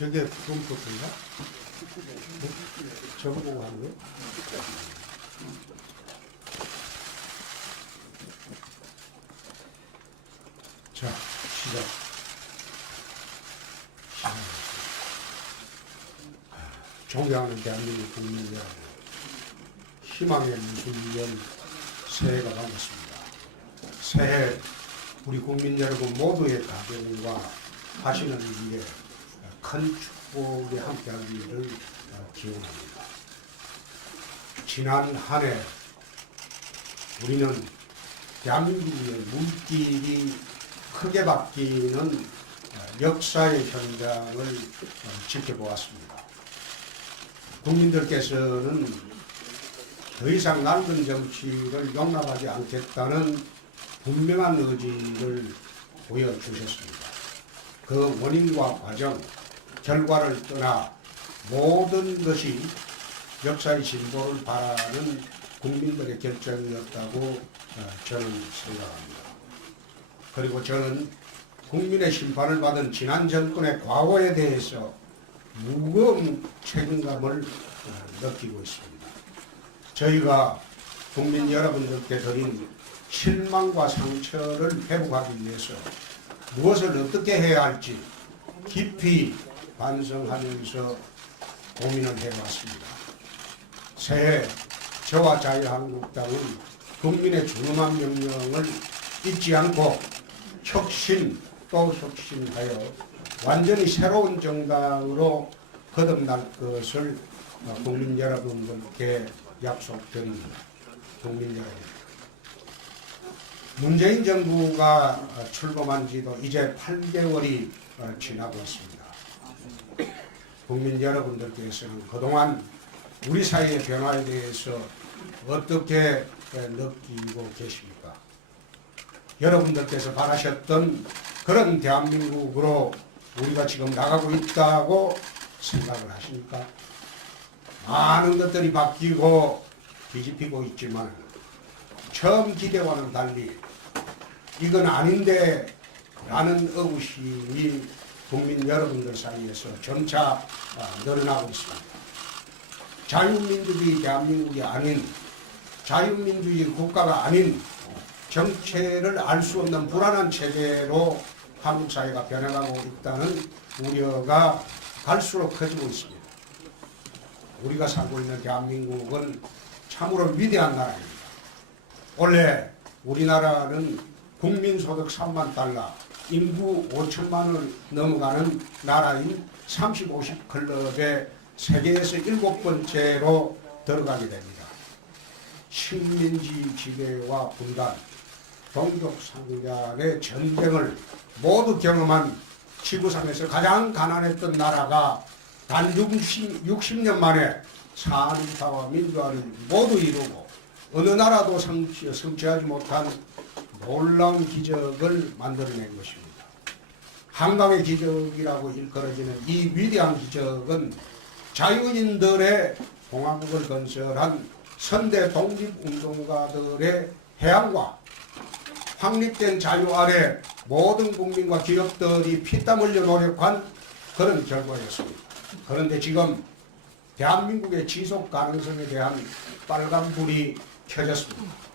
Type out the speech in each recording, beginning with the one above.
저게 프롬프트인가? 저거 보고 하는 거예요? 자, 시작. 존경하는 대한민국 국민 여러분, 희망의 무술년 새해가 반갑습니다. 새해 우리 국민 여러분 모두의 가정과 하시는 일에 큰 축복에 함께하기를 기원합니다. 지난 한 해 우리는 대한민국의 물길이 크게 바뀌는 역사의 현장을 지켜보았습니다. 국민들께서는 더 이상 낡은 정치를 용납하지 않겠다는 분명한 의지를 보여주셨습니다. 그 원인과 과정, 결과를 떠나 모든 것이 역사의 진보를 바라는 국민들의 결정이었다고 저는 생각합니다. 그리고 저는 국민의 심판을 받은 지난 정권의 과거에 대해서 무거운 책임감을 느끼고 있습니다. 저희가 국민 여러분들께 드린 실망과 상처를 회복하기 위해서 무엇을 어떻게 해야 할지 깊이 반성하면서 고민을 해왔습니다. 새해 저와 자유한국당은 국민의 준엄한 명령을 잊지 않고 혁신 또 혁신하여 완전히 새로운 정당으로 거듭날 것을 국민 여러분들께 약속드립니다. 국민 여러분, 문재인 정부가 출범한 지도 이제 8개월이 지나고 있습니다. 국민 여러분들께서는 그동안 우리 사회의 변화에 대해서 어떻게 느끼고 계십니까? 여러분들께서 바라셨던 그런 대한민국으로 우리가 지금 나가고 있다고 생각을 하십니까? 많은 것들이 바뀌고 뒤집히고 있지만 처음 기대와는 달리 이건 아닌데 라는 의구심이 국민 여러분들 사이에서 점차 늘어나고 있습니다. 자유민주주의 대한민국이 아닌 자유민주주의 국가가 아닌 정체를 알 수 없는 불안한 체제로 한국 사회가 변해가고 있다는 우려가 갈수록 커지고 있습니다. 우리가 살고 있는 대한민국은 참으로 위대한 나라입니다. 원래 우리나라는 국민소득 3만 달러, 인구 5천만을 넘어가는 나라인 30-50 클럽에 세계에서 7번째로 들어가게 됩니다. 식민지 지배와 분단, 동족 상잔의 전쟁을 모두 경험한 지구상에서 가장 가난했던 나라가 단 60년 만에 산업화와 민주화를 모두 이루고 어느 나라도 성취하지 못한 놀라운 기적을 만들어낸 것입니다. 한강의 기적이라고 일컬어지는 이 위대한 기적은 자유인들의 공화국을 건설한 선대 독립운동가들의 해안과 확립된 자유 아래 모든 국민과 기업들이 피땀 흘려 노력한 그런 결과였습니다. 그런데 지금 대한민국의 지속 가능성에 대한 빨간불이 켜졌습니다.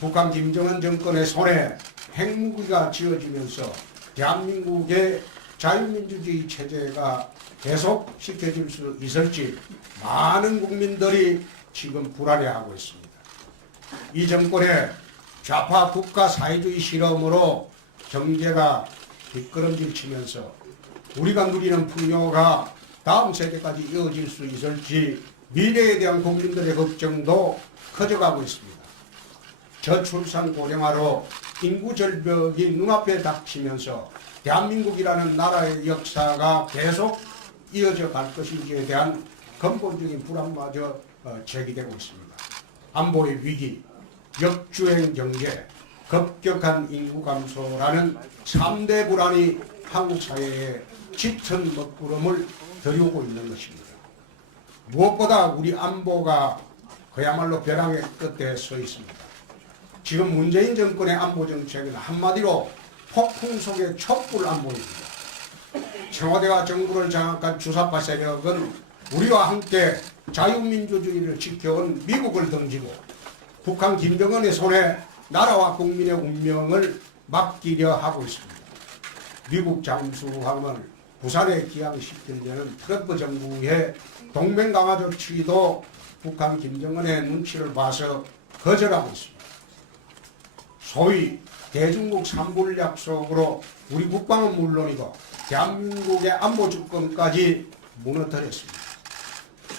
북한 김정은 정권의 손에 핵무기가 쥐어지면서 대한민국의 자유민주주의 체제가 계속 지켜질 수 있을지 많은 국민들이 지금 불안해하고 있습니다. 이 정권의 좌파 국가 사회주의 실험으로 경제가 뒷걸음질 치면서 우리가 누리는 풍요가 다음 세대까지 이어질 수 있을지 미래에 대한 국민들의 걱정도 커져가고 있습니다. 저출산 고령화로 인구 절벽이 눈앞에 닥치면서 대한민국이라는 나라의 역사가 계속 이어져 갈 것인지에 대한 근본적인 불안마저 제기되고 있습니다. 안보의 위기, 역주행 경제, 급격한 인구 감소라는 3대 불안이 한국 사회에 짙은 먹구름을 들이오고 있는 것입니다. 무엇보다 우리 안보가 그야말로 벼랑의 끝에 서 있습니다. 지금 문재인 정권의 안보 정책은 한마디로 폭풍 속의 촛불 안보입니다. 청와대와 정부를 장악한 주사파 세력은 우리와 함께 자유민주주의를 지켜온 미국을 등지고 북한 김정은의 손에 나라와 국민의 운명을 맡기려 하고 있습니다. 미국 잠수함을 부산에 기항시키려는 트럼프 정부의 동맹 강화 조치도 북한 김정은의 눈치를 봐서 거절하고 있습니다. 소위 대중국 3불 약속으로 우리 국방은 물론이고 대한민국의 안보 주권까지 무너뜨렸습니다.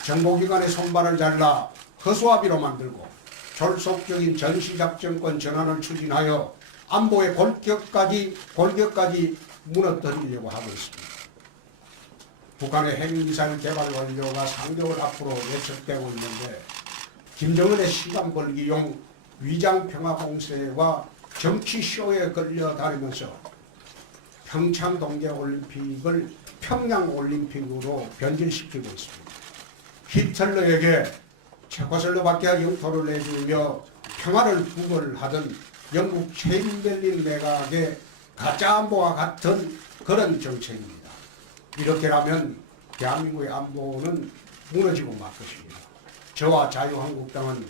정보기관의 손발을 잘라 허수아비로 만들고 졸속적인 전시작전권 전환을 추진하여 안보의 골격까지 무너뜨리려고 하고 있습니다. 북한의 핵미사일 개발 완료가 3개월 앞으로 예측되고 있는데 김정은의 시간 벌기용 위장 평화 공세와 정치 쇼에 걸려다니면서 평창 동계올림픽을 평양올림픽으로 변질시키고 있습니다. 히틀러에게 체코슬로바키아 영토를 내주며 평화를 구걸하던 영국 체인벨린 내각의 가짜 안보와 같은 그런 정책입니다. 이렇게라면 대한민국의 안보는 무너지고 말 것입니다. 저와 자유한국당은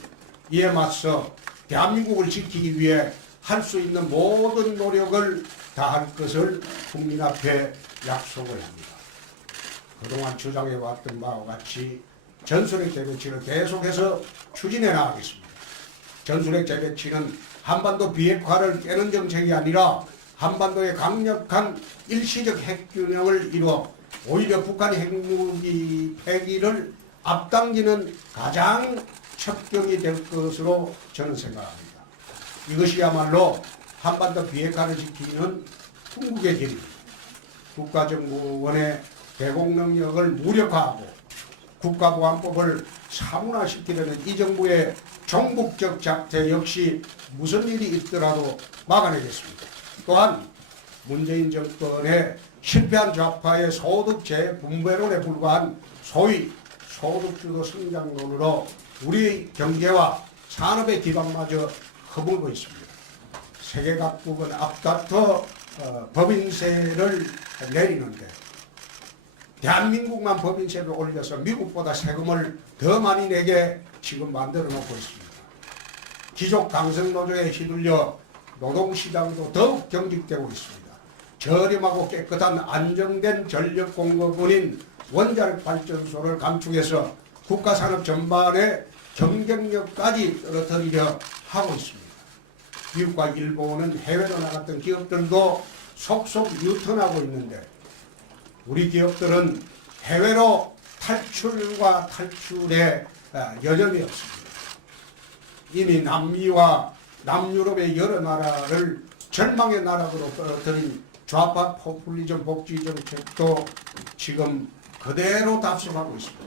이에 맞서 대한민국을 지키기 위해 할 수 있는 모든 노력을 다할 것을 국민 앞에 약속을 합니다. 그동안 주장해왔던 바와 같이 전술핵 재배치를 계속해서 추진해 나가겠습니다. 전술핵 재배치는 한반도 비핵화를 깨는 정책이 아니라 한반도의 강력한 일시적 핵균형을 이루어 오히려 북한의 핵무기 폐기를 앞당기는 가장 첩경이 될 것으로 저는 생각합니다. 이것이야말로 한반도 비핵화를 지키는 궁극의 길입니다. 국가정보원의 대공 능력을 무력화하고 국가보안법을 사문화시키려는 이 정부의 종북적 작태 역시 무슨 일이 있더라도 막아내겠습니다. 또한 문재인 정권의 실패한 좌파의 소득 재분배론에 불과한 소위 소득주도 성장론으로 우리 경제와 산업의 기반마저 허물고 있습니다. 세계 각국은 앞다퉈 법인세를 내리는데 대한민국만 법인세를 올려서 미국보다 세금을 더 많이 내게 지금 만들어 놓고 있습니다. 기존 강성노조에 휘둘려 노동시장도 더욱 경직되고 있습니다. 저렴하고 깨끗한 안정된 전력 공급원인 원자력 발전소를 감축해서 국가산업 전반의 경쟁력까지 떨어뜨리려 하고 있습니다. 미국과 일본은 해외로 나갔던 기업들도 속속 유턴하고 있는데 우리 기업들은 해외로 탈출과 탈출에 여념이 없습니다. 이미 남미와 남유럽의 여러 나라를 절망의 나락으로 떨어뜨린 좌파 포퓰리즘 복지 정책도 지금 그대로 답습하고 있습니다.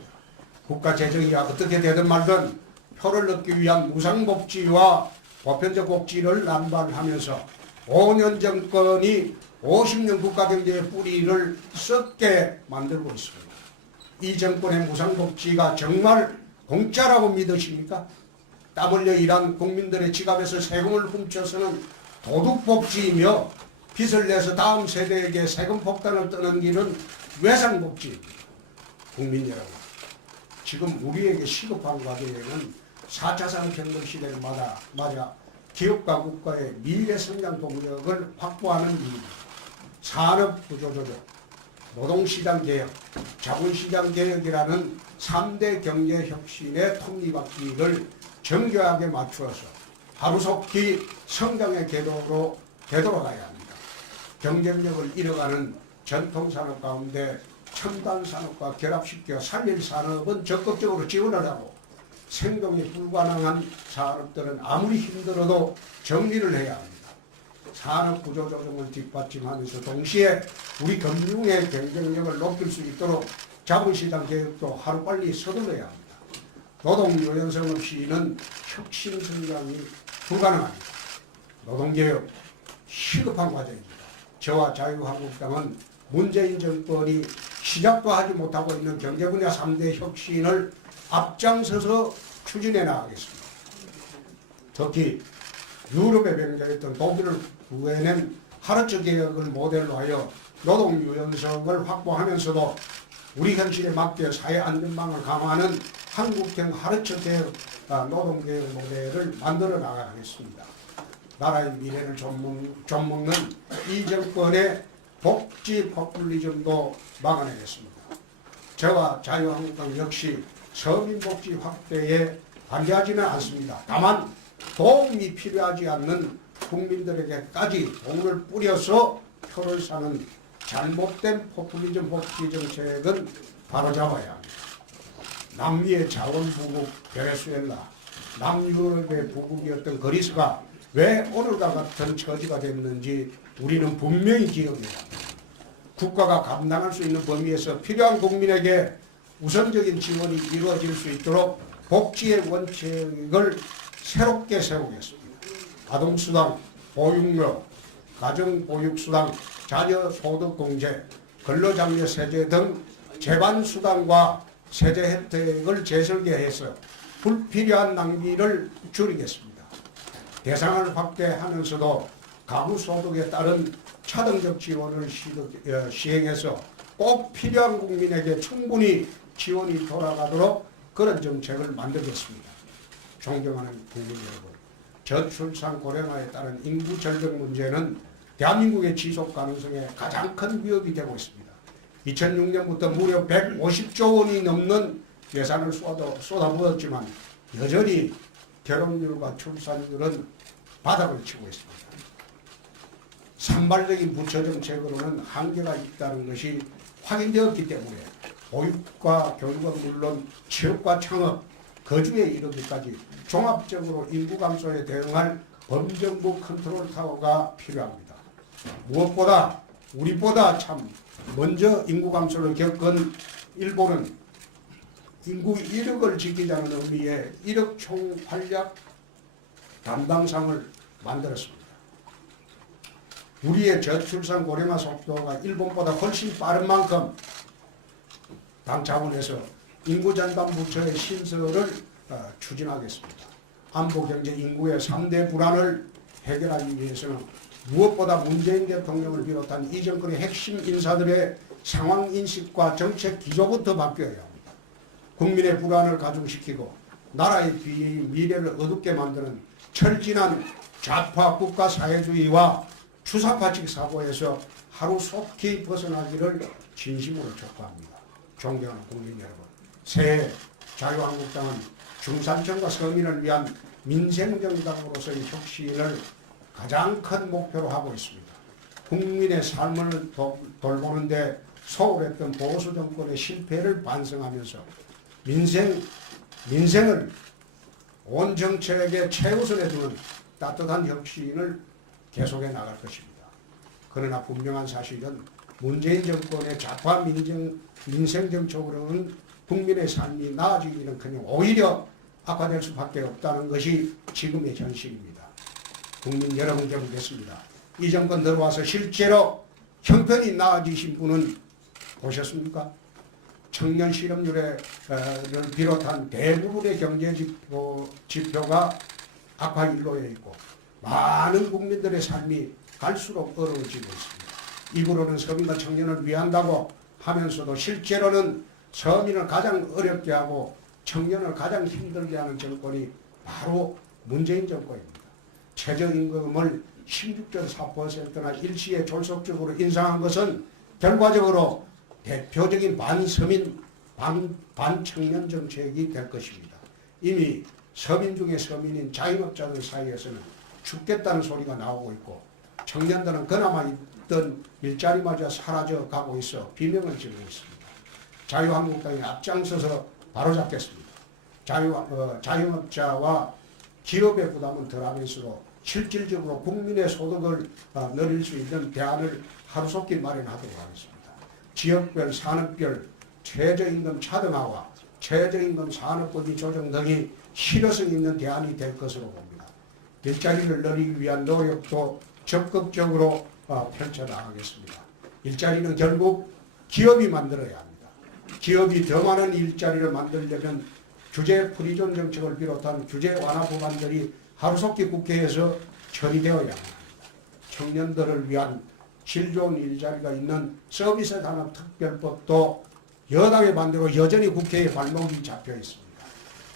국가 재정이 어떻게 되든 말든 표를 얻기 위한 무상복지와 보편적 복지를 남발하면서 5년 정권이 50년 국가경제의 뿌리를 썩게 만들고 있습니다. 이 정권의 무상복지가 정말 공짜라고 믿으십니까? 땀 흘려 일한 국민들의 지갑에서 세금을 훔쳐서는 도둑복지이며 빚을 내서 다음 세대에게 세금 폭탄을 떠는 길은 외상복지입니다. 국민 여러분, 지금 우리에게 시급한 과제는 4차 산업혁명 시대를 맞아 기업과 국가의 미래 성장 동력을 확보하는 일입니다. 산업구조조정, 노동시장 개혁, 자본시장 개혁이라는 3대 경제혁신의 톱니바퀴를 정교하게 맞추어서 하루속히 성장의 궤도로 되돌아가야 합니다. 경쟁력을 잃어가는 전통산업 가운데 첨단산업과 결합시켜 살릴 산업은 적극적으로 지원을 하고 생존이 불가능한 산업들은 아무리 힘들어도 정리를 해야 합니다. 산업구조조정을 뒷받침하면서 동시에 우리 금융의 경쟁력을 높일 수 있도록 자본시장 개혁도 하루빨리 서둘러야 합니다. 노동 유연성 없이는 혁신 성장이 불가능합니다. 노동개혁 시급한 과제입니다. 저와 자유한국당은 문재인 정권이 시작도 하지 못하고 있는 경제 분야 3대 혁신을 앞장서서 추진해 나가겠습니다. 특히 유럽의 병자였던 독일을 구해낸 하르츠 개혁을 모델로 하여 노동 유연성을 확보하면서도 우리 현실에 맞게 사회 안전망을 강화하는 한국형 하르처 개혁 노동개혁 모델을 만들어 나가겠습니다. 나라의 미래를 좀먹는 이 정권의 복지 포퓰리즘도 막아내겠습니다. 저와 자유한국당 역시 서민복지 확대에 반대하지는 않습니다. 다만 도움이 필요하지 않는 국민들에게까지 돈을 뿌려서 표를 사는 잘못된 포퓰리즘 복지 정책은 바로잡아야 합니다. 남미의 자원부국 베네수엘라, 남유럽의 부국이었던 그리스가 왜 오늘과 같은 처지가 됐는지 우리는 분명히 기억해야 합니다. 국가가 감당할 수 있는 범위에서 필요한 국민에게 우선적인 지원이 이루어질 수 있도록 복지의 원칙을 새롭게 세우겠습니다. 아동수당, 보육료, 가정보육수당, 자녀소득공제, 근로장려세제 등 재반수당과 세제 혜택을 재설계해서 불필요한 낭비를 줄이겠습니다. 대상을 확대하면서도 가구소득에 따른 차등적 지원을 시행해서 꼭 필요한 국민에게 충분히 지원이 돌아가도록 그런 정책을 만들겠습니다. 존경하는 국민 여러분, 저출산 고령화에 따른 인구 절벽 문제는 대한민국의 지속 가능성에 가장 큰 위협이 되고 있습니다. 2006년부터 무려 150조 원이 넘는 예산을 쏟아부었지만 여전히 결혼율과 출산율은 바닥을 치고 있습니다. 산발적인 부처 정책으로는 한계가 있다는 것이 확인되었기 때문에 보육과 교육은 물론 취업과 창업, 거주에 이르기까지 종합적으로 인구 감소에 대응할 범정부 컨트롤 타워가 필요합니다. 무엇보다 우리보다 참 먼저 인구 감소를 겪은 일본은 인구 1억을 지키자는 의미의 1억 총활약 담당상을 만들었습니다. 우리의 저출산 고령화 속도가 일본보다 훨씬 빠른 만큼 당 차원에서 인구전담부처의 신설을 추진하겠습니다. 안보, 경제, 인구의 3대 불안을 해결하기 위해서는 무엇보다 문재인 대통령을 비롯한 이 정권의 핵심 인사들의 상황인식과 정책 기조부터 바뀌어야 합니다. 국민의 불안을 가중시키고 나라의 미래를 어둡게 만드는 철진한 좌파 국가사회주의와 추사파칙 사고에서 하루속히 벗어나기를 진심으로 촉구합니다. 존경하는 국민 여러분, 새해 자유한국당은 중산층과 서민을 위한 민생정당으로서의 혁신을 가장 큰 목표로 하고 있습니다. 국민의 삶을 돌보는데 소홀했던 보수 정권의 실패를 반성하면서 민생을 온 정책에 최우선에 두는 따뜻한 혁신을 계속해 나갈 것입니다. 그러나 분명한 사실은 문재인 정권의 좌파 민생 정책으로는 국민의 삶이 나아지기는커녕 오히려 악화될 수밖에 없다는 것이 지금의 현실입니다. 국민 여러분께 묻겠습니다. 이 정권 들어와서 실제로 형편이 나아지신 분은 보셨습니까? 청년 실업률을 비롯한 대부분의 경제 지표가 악화 일로에 있고 많은 국민들의 삶이 갈수록 어려워지고 있습니다. 입으로는 서민과 청년을 위한다고 하면서도 실제로는 서민을 가장 어렵게 하고 청년을 가장 힘들게 하는 정권이 바로 문재인 정권입니다. 최저임금을 16.4%나 일시에 졸속적으로 인상한 것은 결과적으로 대표적인 반서민, 반청년 정책이 될 것입니다. 이미 서민 중에 서민인 자영업자들 사이에서는 죽겠다는 소리가 나오고 있고 청년들은 그나마 있던 일자리마저 사라져 가고 있어 비명을 지르고 있습니다. 자유한국당이 앞장서서 바로잡겠습니다. 자영업자와 기업의 부담은 덜하면서도 실질적으로 국민의 소득을 늘릴 수 있는 대안을 하루속히 마련하도록 하겠습니다. 지역별, 산업별 최저임금 차등화와 최저임금 산업법인 조정 등이 실효성 있는 대안이 될 것으로 봅니다. 일자리를 늘리기 위한 노력도 적극적으로 펼쳐나가겠습니다. 일자리는 결국 기업이 만들어야 합니다. 기업이 더 많은 일자리를 만들려면 규제 프리존 정책을 비롯한 규제 완화 법안들이 하루속히 국회에서 처리되어야 합니다. 청년들을 위한 질 좋은 일자리가 있는 서비스 산업 특별법도 여당의 반대로 여전히 국회에 발목이 잡혀 있습니다.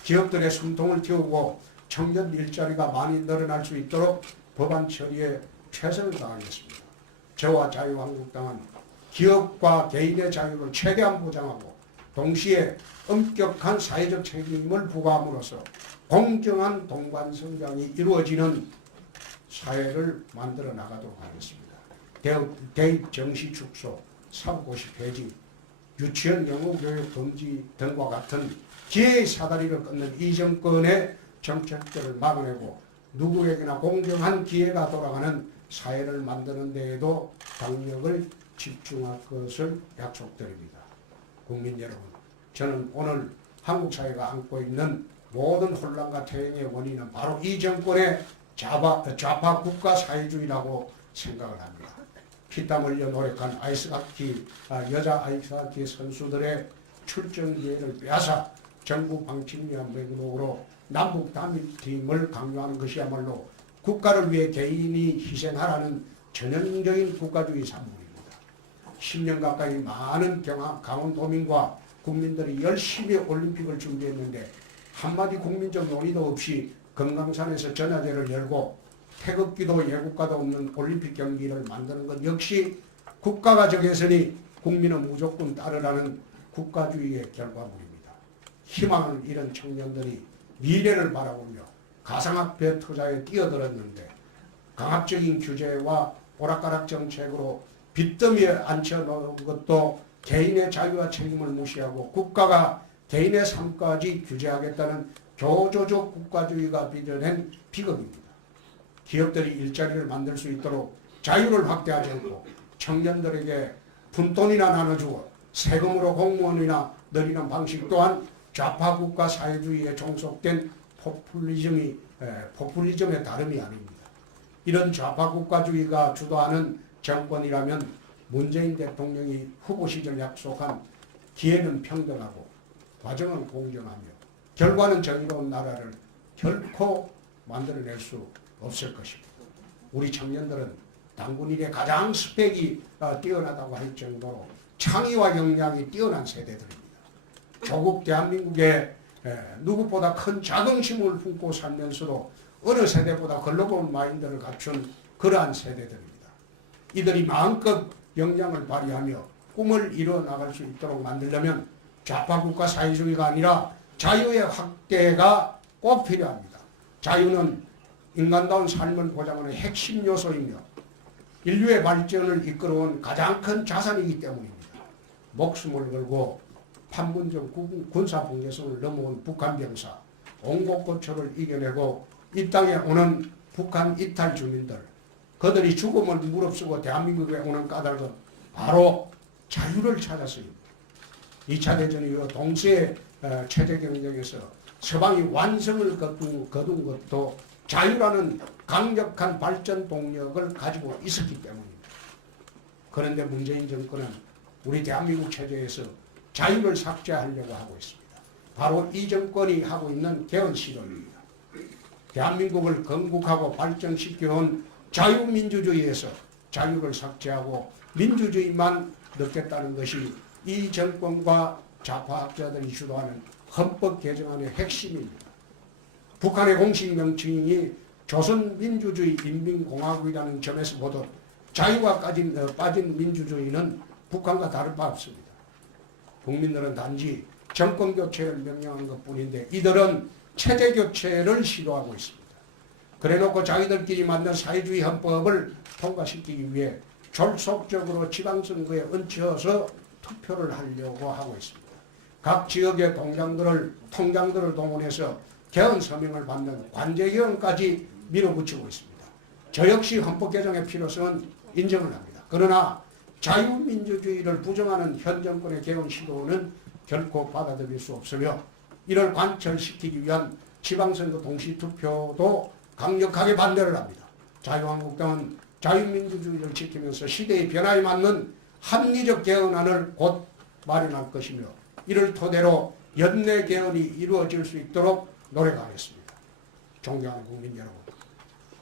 기업들의 숨통을 틔우고 청년 일자리가 많이 늘어날 수 있도록 법안 처리에 최선을 다하겠습니다. 저와 자유한국당은 기업과 개인의 자유를 최대한 보장하고 동시에 엄격한 사회적 책임을 부과함으로써 공정한 동반 성장이 이루어지는 사회를 만들어 나가도록 하겠습니다. 대입 정시 축소, 사고시 폐지, 유치원 영어 교육 금지 등과 같은 기회의 사다리를 끊는 이 정권의 정책들을 막아내고 누구에게나 공정한 기회가 돌아가는 사회를 만드는 데에도 강력을 집중할 것을 약속드립니다. 국민 여러분, 저는 오늘 한국 사회가 안고 있는 모든 혼란과 퇴행의 원인은 바로 이 정권의 좌파 국가 사회주의라고 생각을 합니다. 피땀 흘려 노력한 여자 아이스하키 선수들의 출전 기회를 빼앗아 정부 방침위한 맥락으로 남북 단일팀을 강요하는 것이야말로 국가를 위해 개인이 희생하라는 전형적인 국가주의 산물입니다. 10년 가까이 많은 강원도민과 국민들이 열심히 올림픽을 준비했는데 한마디 국민적 논의도 없이 금강산에서 전야제를 열고 태극기도 예국가도 없는 올림픽 경기를 만드는 것 역시 국가가 정했으니 국민은 무조건 따르라는 국가주의의 결과물입니다. 희망을 잃은 청년들이 미래를 바라보며 가상화폐 투자에 뛰어들었는데 강압적인 규제와 오락가락 정책으로 빚더미에 앉혀놓은 것도 개인의 자유와 책임을 무시하고 국가가 개인의 삶까지 규제하겠다는 교조적 국가주의가 빚어낸 비극입니다. 기업들이 일자리를 만들 수 있도록 자유를 확대하지 않고 청년들에게 푼돈이나 나눠주고 세금으로 공무원이나 늘리는 방식 또한 좌파 국가 사회주의에 종속된 포퓰리즘의 다름이 아닙니다. 이런 좌파 국가주의가 주도하는 정권이라면 문재인 대통령이 후보 시절 약속한 기회는 평등하고 과정은 공정하며 결과는 정의로운 나라를 결코 만들어낼 수 없을 것입니다. 우리 청년들은 당군 일에 가장 스펙이 뛰어나다고 할 정도로 창의와 역량이 뛰어난 세대들입니다. 조국 대한민국에 누구보다 큰 자긍심을 품고 살면서도 어느 세대보다 글로벌 마인드를 갖춘 그러한 세대들입니다. 이들이 마음껏 역량을 발휘하며 꿈을 이뤄 나갈 수 있도록 만들려면 좌파 국가 사회주의가 아니라 자유의 확대가 꼭 필요합니다. 자유는 인간다운 삶을 보장하는 핵심 요소이며 인류의 발전을 이끌어온 가장 큰 자산이기 때문입니다. 목숨을 걸고 판문점 군사분계선을 넘어온 북한 병사, 온곡고초를 이겨내고 이 땅에 오는 북한 이탈 주민들, 그들이 죽음을 무릅쓰고 대한민국에 오는 까닭은 바로 자유를 찾았습니다. 2차 대전 이후 동시에 체제 경쟁에서 서방이 완성을 거둔 것도 자유라는 강력한 발전 동력을 가지고 있었기 때문입니다. 그런데 문재인 정권은 우리 대한민국 체제에서 자유를 삭제하려고 하고 있습니다. 바로 이 정권이 하고 있는 개헌 시도입니다. 대한민국을 건국하고 발전시켜온 자유민주주의에서 자유를 삭제하고 민주주의만 넣겠다는 것이 이 정권과 좌파학자들이 주도하는 헌법 개정안의 핵심입니다. 북한의 공식 명칭이 조선민주주의 인민공화국이라는 점에서 보듯 자유가 빠진 민주주의는 북한과 다를 바 없습니다. 국민들은 단지 정권교체를 명령한 것뿐인데 이들은 체제교체를 시도하고 있습니다. 그래놓고 자기들끼리 만든 사회주의 헌법을 통과시키기 위해 졸속적으로 지방선거에 얹혀서 투표를 하려고 하고 있습니다. 각 지역의 통장들을 동원해서 개헌 서명을 받는 관제개헌까지 밀어붙이고 있습니다. 저 역시 헌법 개정의 필요성은 인정을 합니다. 그러나 자유민주주의를 부정하는 현 정권의 개헌 시도는 결코 받아들일 수 없으며 이를 관철시키기 위한 지방선거 동시투표도 강력하게 반대를 합니다. 자유한국당은 자유민주주의를 지키면서 시대의 변화에 맞는 합리적 개헌안을 곧 마련할 것이며 이를 토대로 연내 개헌이 이루어질 수 있도록 노력하겠습니다. 존경하는 국민 여러분,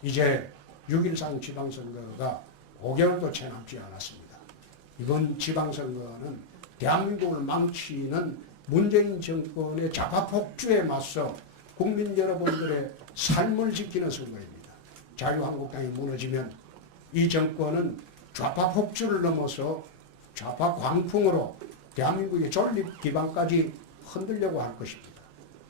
이제 6.13 지방선거가 5개월도 채 남지 않았습니다. 이번 지방선거는 대한민국을 망치는 문재인 정권의 좌파 폭주에 맞서 국민 여러분들의 삶을 지키는 선거입니다. 자유한국당이 무너지면 이 정권은 좌파 폭주를 넘어서 좌파 광풍으로 대한민국의 존립 기반까지 흔들려고 할 것입니다.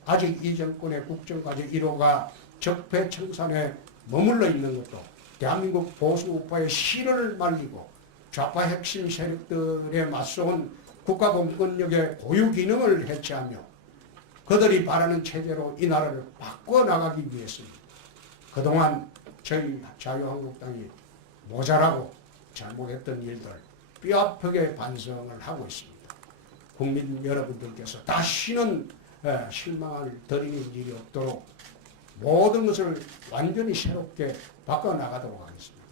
아직 이 정권의 국정과제 1호가 적폐청산에 머물러 있는 것도 대한민국 보수 우파의 실현을 말리고 좌파 핵심 세력들에 맞서온 국가공권력의 고유 기능을 해체하며 그들이 바라는 체제로 이 나라를 바꿔나가기 위해서입니다. 그동안 저희 자유한국당이 모자라고 잘못했던 일들 뼈아프게 반성을 하고 있습니다. 국민 여러분들께서 다시는 실망을 드리는 일이 없도록 모든 것을 완전히 새롭게 바꿔나가도록 하겠습니다.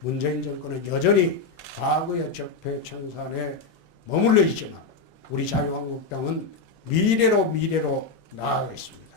문재인 정권은 여전히 과거의 적폐청산에 머물러 있지만 우리 자유한국당은 미래로 나아가겠습니다.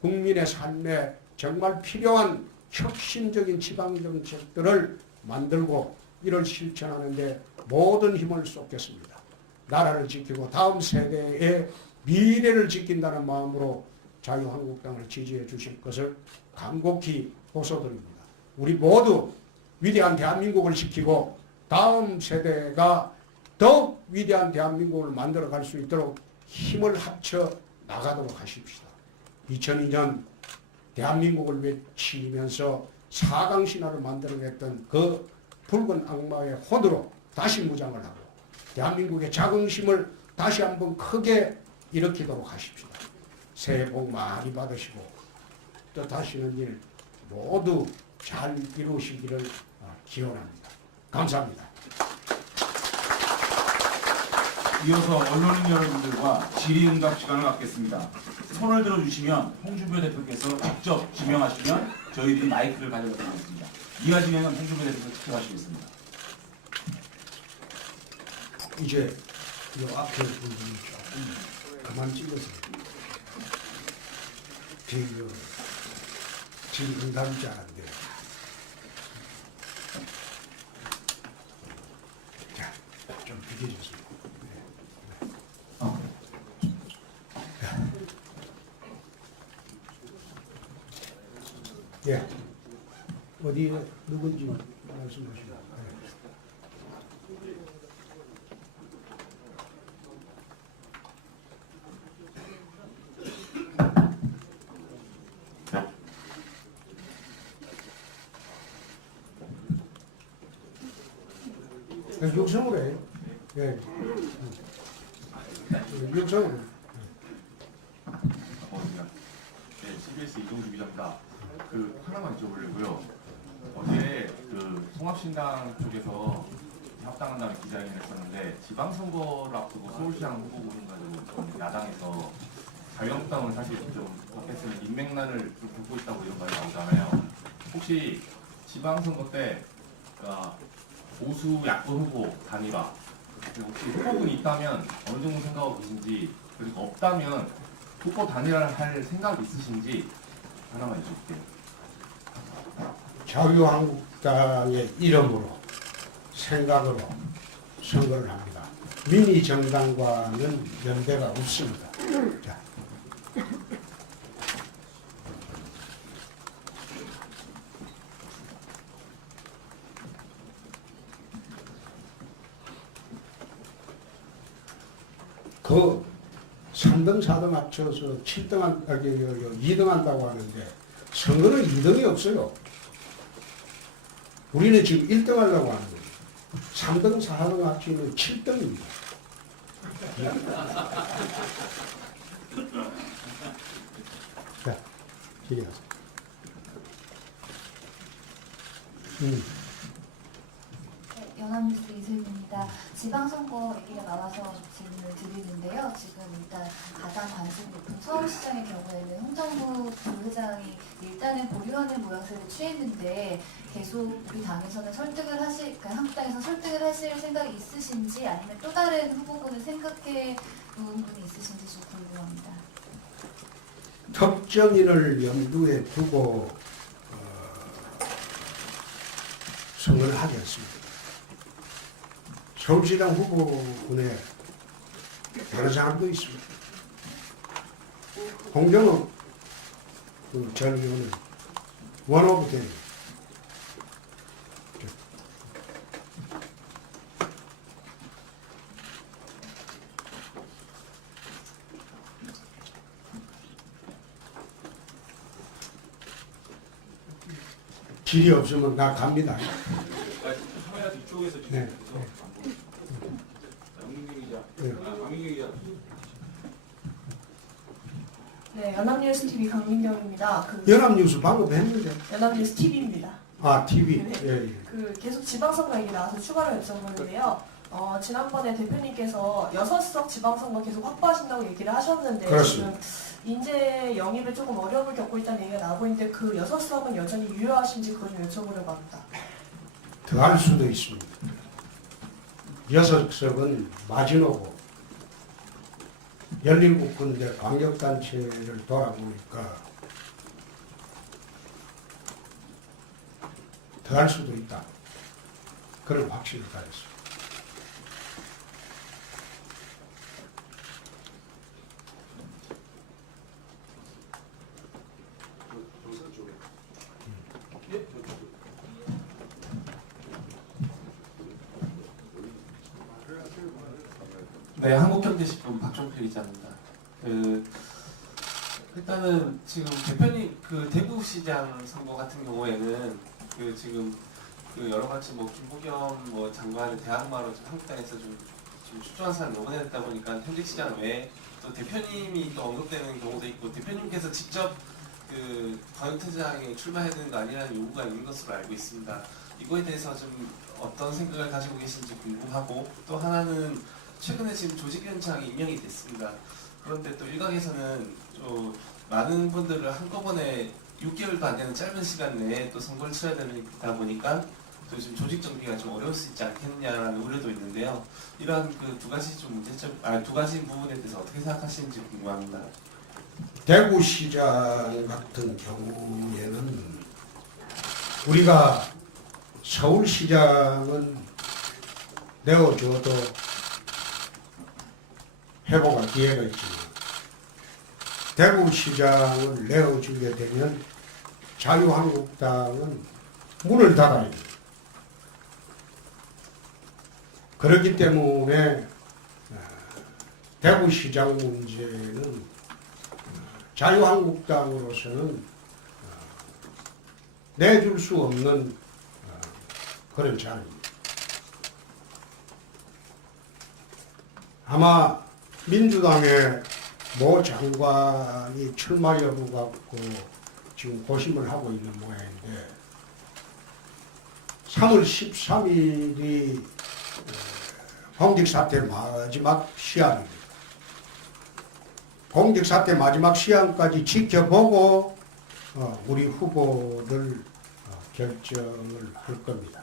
국민의 삶에 정말 필요한 혁신적인 지방정책들을 만들고 이를 실천하는 데 모든 힘을 쏟겠습니다. 나라를 지키고 다음 세대의 미래를 지킨다는 마음으로 자유한국당을 지지해 주실 것을 간곡히 호소드립니다. 우리 모두 위대한 대한민국을 지키고 다음 세대가 더욱 위대한 대한민국을 만들어갈 수 있도록 힘을 합쳐 나가도록 하십시다. 2002년 대한민국을 외치면서 사강신화를 만들어냈던 그 붉은 악마의 혼으로 다시 무장을 하고 대한민국의 자긍심을 다시 한번 크게 일으키도록 하십시다. 새해 복 많이 받으시고 뜻하시는 일 모두 잘 이루시기를 기원합니다. 감사합니다. 이어서 언론인 여러분들과 질의응답 시간을 갖겠습니다. 손을 들어주시면 홍준표 대표께서 직접 지명하시면 저희들이 마이크를 가져가도록 하겠습니다. 이하 진행은 홍준표 대표께서 직접 하시겠습니다. 이제 이 앞에 분들이 조금 그만 찍으세요. 질의응답이 잘 안 돼요. 자, 좀 비켜주세요. 예. 어디 누군지 말씀하시죠. 육성으로 해요. 예. 육성으로. 네, CBS 이동주 기자입니다. 하나만 여쭤보려고요. 어제 통합신당 쪽에서 합당한다는 기자회견을 했었는데 지방선거를 앞두고 서울시장 후보군 가지고 좀 야당에서 자유한국당은 사실 좀 어땠으면 인맥난을 좀 겪고 있다고 이런 말이 나오잖아요. 혹시 지방선거 때 보수 야권 후보 단일화 혹시 후보군이 있다면 어느 정도 생각하고 계신지 그리고 없다면 후보 단일화를 할 생각이 있으신지 하나만 여쭤볼게요. 자유한국당의 이름으로 생각으로 선거를 합니다. 미니 정당과는 연대가 없습니다. 자. 그 3등, 4등 합쳐서 7등, 2등 한다고 하는데 선거는 2등이 없어요. 우리는 지금 1등 하려고 하는 거예요. 3등, 4등 합치면 7등입니다. 자, 기대하세요. 연합뉴스 이슬입니다. 지방선거 얘기가 나와서 질문을 드리는데요. 지금 일단 가장 관심 높은 서울시장의 경우에는 홍정구 부회장이 일단은 보류하는 모양새를 취했는데 계속 우리 당에서는 그러니까 한국당에서 설득을 하실 생각이 있으신지 아니면 또 다른 후보군을 생각해 놓은 분이 있으신지 좀 궁금합니다. 특정인을 염두에 두고 선거를 하지 않습니다. 서울시장 후보군에 다른 사람도 있습니다. 홍정욱 전 의원은 원오브 대리. 길이 없으면 나 갑니다. 카메라 뒤쪽에서 지금 네. 영민경 기자, 네. 강민경 기자. 네, 연합뉴스 TV 강민경입니다. 연합뉴스 방금 했는데. 연합뉴스 TV입니다. 아, TV. 네. 예, 예. 계속 지방선거 얘기 나와서 추가로 여쭤보는데요. 지난번에 대표님께서 6석 지방선거 계속 확보하신다고 얘기를 하셨는데 그렇습니다. 지금 인재 영입에 조금 어려움을 겪고 있다는 얘기가 나오고 있는데 그 6석은 여전히 유효하신지 그걸 좀 여쭤보려고 합니다. 더 할 수도 있습니다. 6석은 마지노고 17군데 광역단체를 돌아보니까 더 할 수도 있다. 그런 확신을 가졌습니다. 네, 한국경제신문 박종필 기자입니다. 일단은 지금 대표님 대구시장 선거 같은 경우에는 지금 여러 가지 김부겸 장관의 대항마로 한국당에서 좀 출중한 사람이 녹아냈다 보니까 현직 시장 외에 또 대표님이 또 언급되는 경우도 있고 대표님께서 직접 광역시장에 출마해야 되는 거 아니라는 요구가 있는 것으로 알고 있습니다. 이거에 대해서 좀 어떤 생각을 가지고 계신지 궁금하고 또 하나는 최근에 지금 조직위원장이 임명이 됐습니다. 그런데 또 일각에서는 좀 많은 분들을 한꺼번에 6개월도 안 되는 짧은 시간 내에 또 선거를 치러야 되다 보니까 또 지금 조직 정비가 좀 어려울 수 있지 않겠냐라는 우려도 있는데요. 이런 두 가지 두 가지 부분에 대해서 어떻게 생각하시는지 궁금합니다. 대구시장 같은 경우에는 우리가 서울시장은 내어줘도 회복할 기회가 있지만 대구시장을 내어주게 되면 자유한국당은 문을 닫아야 돼요. 그렇기 때문에 대구시장 문제는 자유한국당으로서는 내줄 수 없는 그런 자리입니다. 아마 민주당의 모 장관이 출마 여부 갖고 지금 고심을 하고 있는 모양인데 3월 13일이 공직사태 마지막 시한입니다. 공직사태 마지막 시한까지 지켜보고 우리 후보를 결정을 할 겁니다.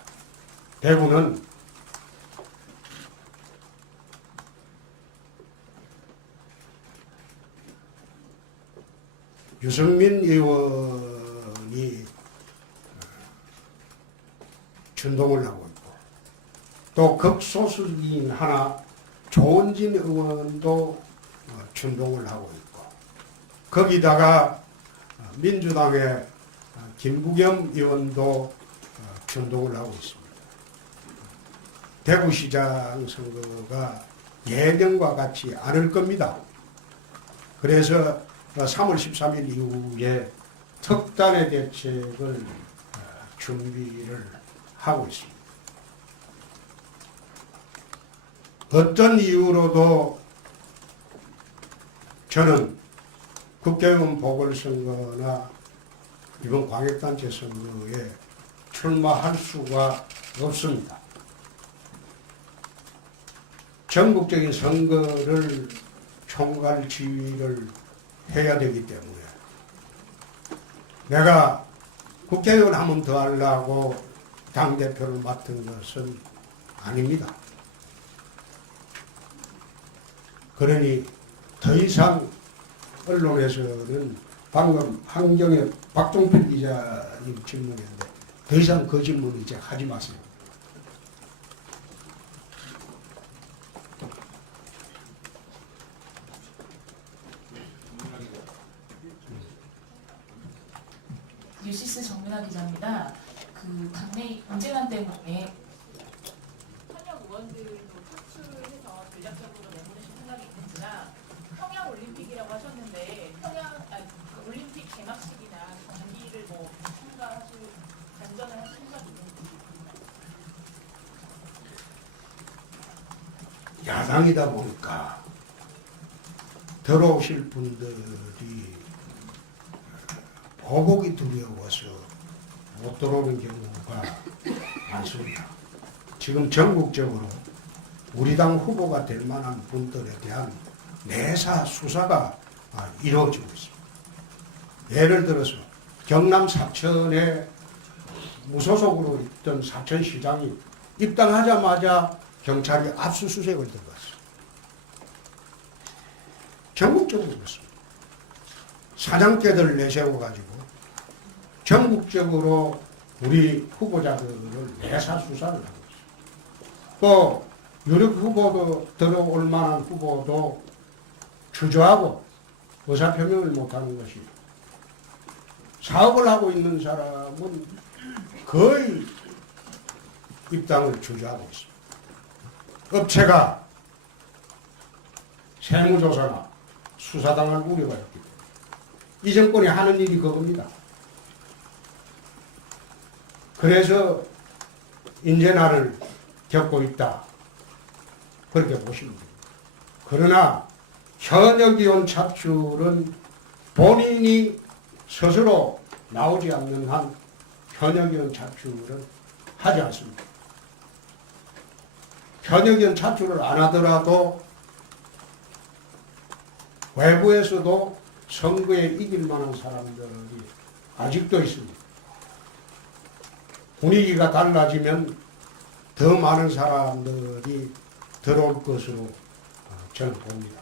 대구는 유승민 의원이 준동을 하고 있고 또 극소수인 하나 조은진 의원도 준동을 하고 있고 거기다가 민주당의 김부겸 의원도 준동을 하고 있습니다. 대구시장 선거가 예년과 같지 않을 겁니다. 그래서 3월 13일 이후에 특단의 대책을 준비를 하고 있습니다. 어떤 이유로도 저는 국회의원 보궐선거나 이번 광역단체 선거에 출마할 수가 없습니다. 전국적인 선거를 총괄 지휘를 해야 되기 때문에 내가 국회의원 한 번 더 하려고 당대표를 맡은 것은 아닙니다. 그러니 더 이상 언론에서는 방금 한경의 박종필 기자님 질문인데 더 이상 그 질문 이제 하지 마세요. 뉴시스 정민아 기자입니다. 그 당내 인재난 때문에 현역 의원들도 차출해서 전략적으로 내보내실 생각이 있는지나 평양 올림픽이라고 하셨는데 그 올림픽 개막식이나 경기를 뭐 참가하실 단전을 하실 생각이 있는지. 야당이다 보니까 들어오실 분들이 보복이 두려워서 못 들어오는 경우가 많습니다. 지금 전국적으로 우리 당 후보가 될 만한 분들에 대한 내사 수사가 이루어지고 있습니다. 예를 들어서 경남 사천에 무소속으로 있던 사천시장이 입당하자마자 경찰이 압수수색을 들어갔어요. 전국적으로 그렇습니다. 사장개들 내세워가지고 전국적으로 우리 후보자들을 내사 수사를 하고 있어요. 또 유력 후보도 들어올 만한 후보도 주저하고 의사표명을 못하는 것이, 사업을 하고 있는 사람은 거의 입당을 주저하고 있습니다. 업체가 세무조사나 수사당할 우려가 있기 때문에 이 정권이 하는 일이 그겁니다. 그래서 인재난을 겪고 있다, 그렇게 보시면 됩니다. 그러나 현역위원 차출은 본인이 스스로 나오지 않는 한 현역위원 차출은 하지 않습니다. 현역위원 차출을 안 하더라도 외부에서도 선거에 이길 만한 사람들이 아직도 있습니다. 분위기가 달라지면 더 많은 사람들이 들어올 것으로 저는 봅니다.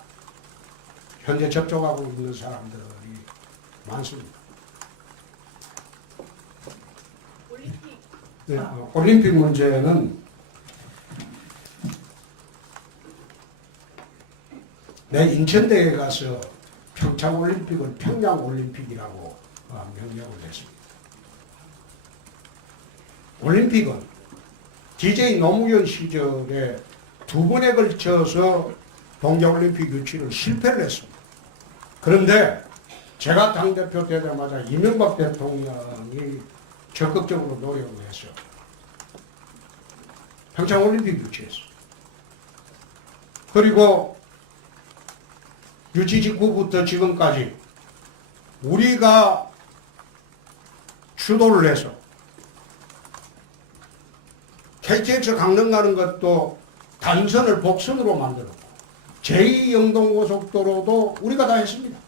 현재 접촉하고 있는 사람들이 많습니다. 올림픽. 네, 올림픽 문제는 내 인천대에 가서 평창올림픽을 평양올림픽이라고 명명을 했습니다. 올림픽은 DJ 노무현 시절에 2번에 걸쳐서 동계올림픽 유치를 실패를 했습니다. 그런데 제가 당대표 되자마자 이명박 대통령이 적극적으로 노력을 해서 평창올림픽 유치했습니다. 그리고 유치 직후부터 지금까지 우리가 주도를 해서 KTX 강릉 가는 것도 단선을 복선으로 만들었고 제2영동고속도로도 우리가 다 했습니다.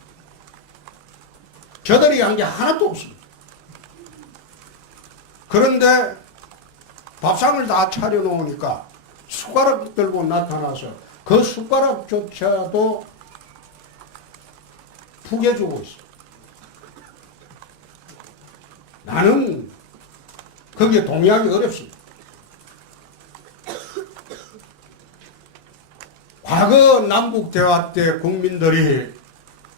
저들이 한 게 하나도 없습니다. 그런데 밥상을 다 차려놓으니까 숟가락 들고 나타나서 그 숟가락조차도 푸겨주고 있어. 나는 거기에 동의하기 어렵습니다. 과거 남북대화 때 국민들이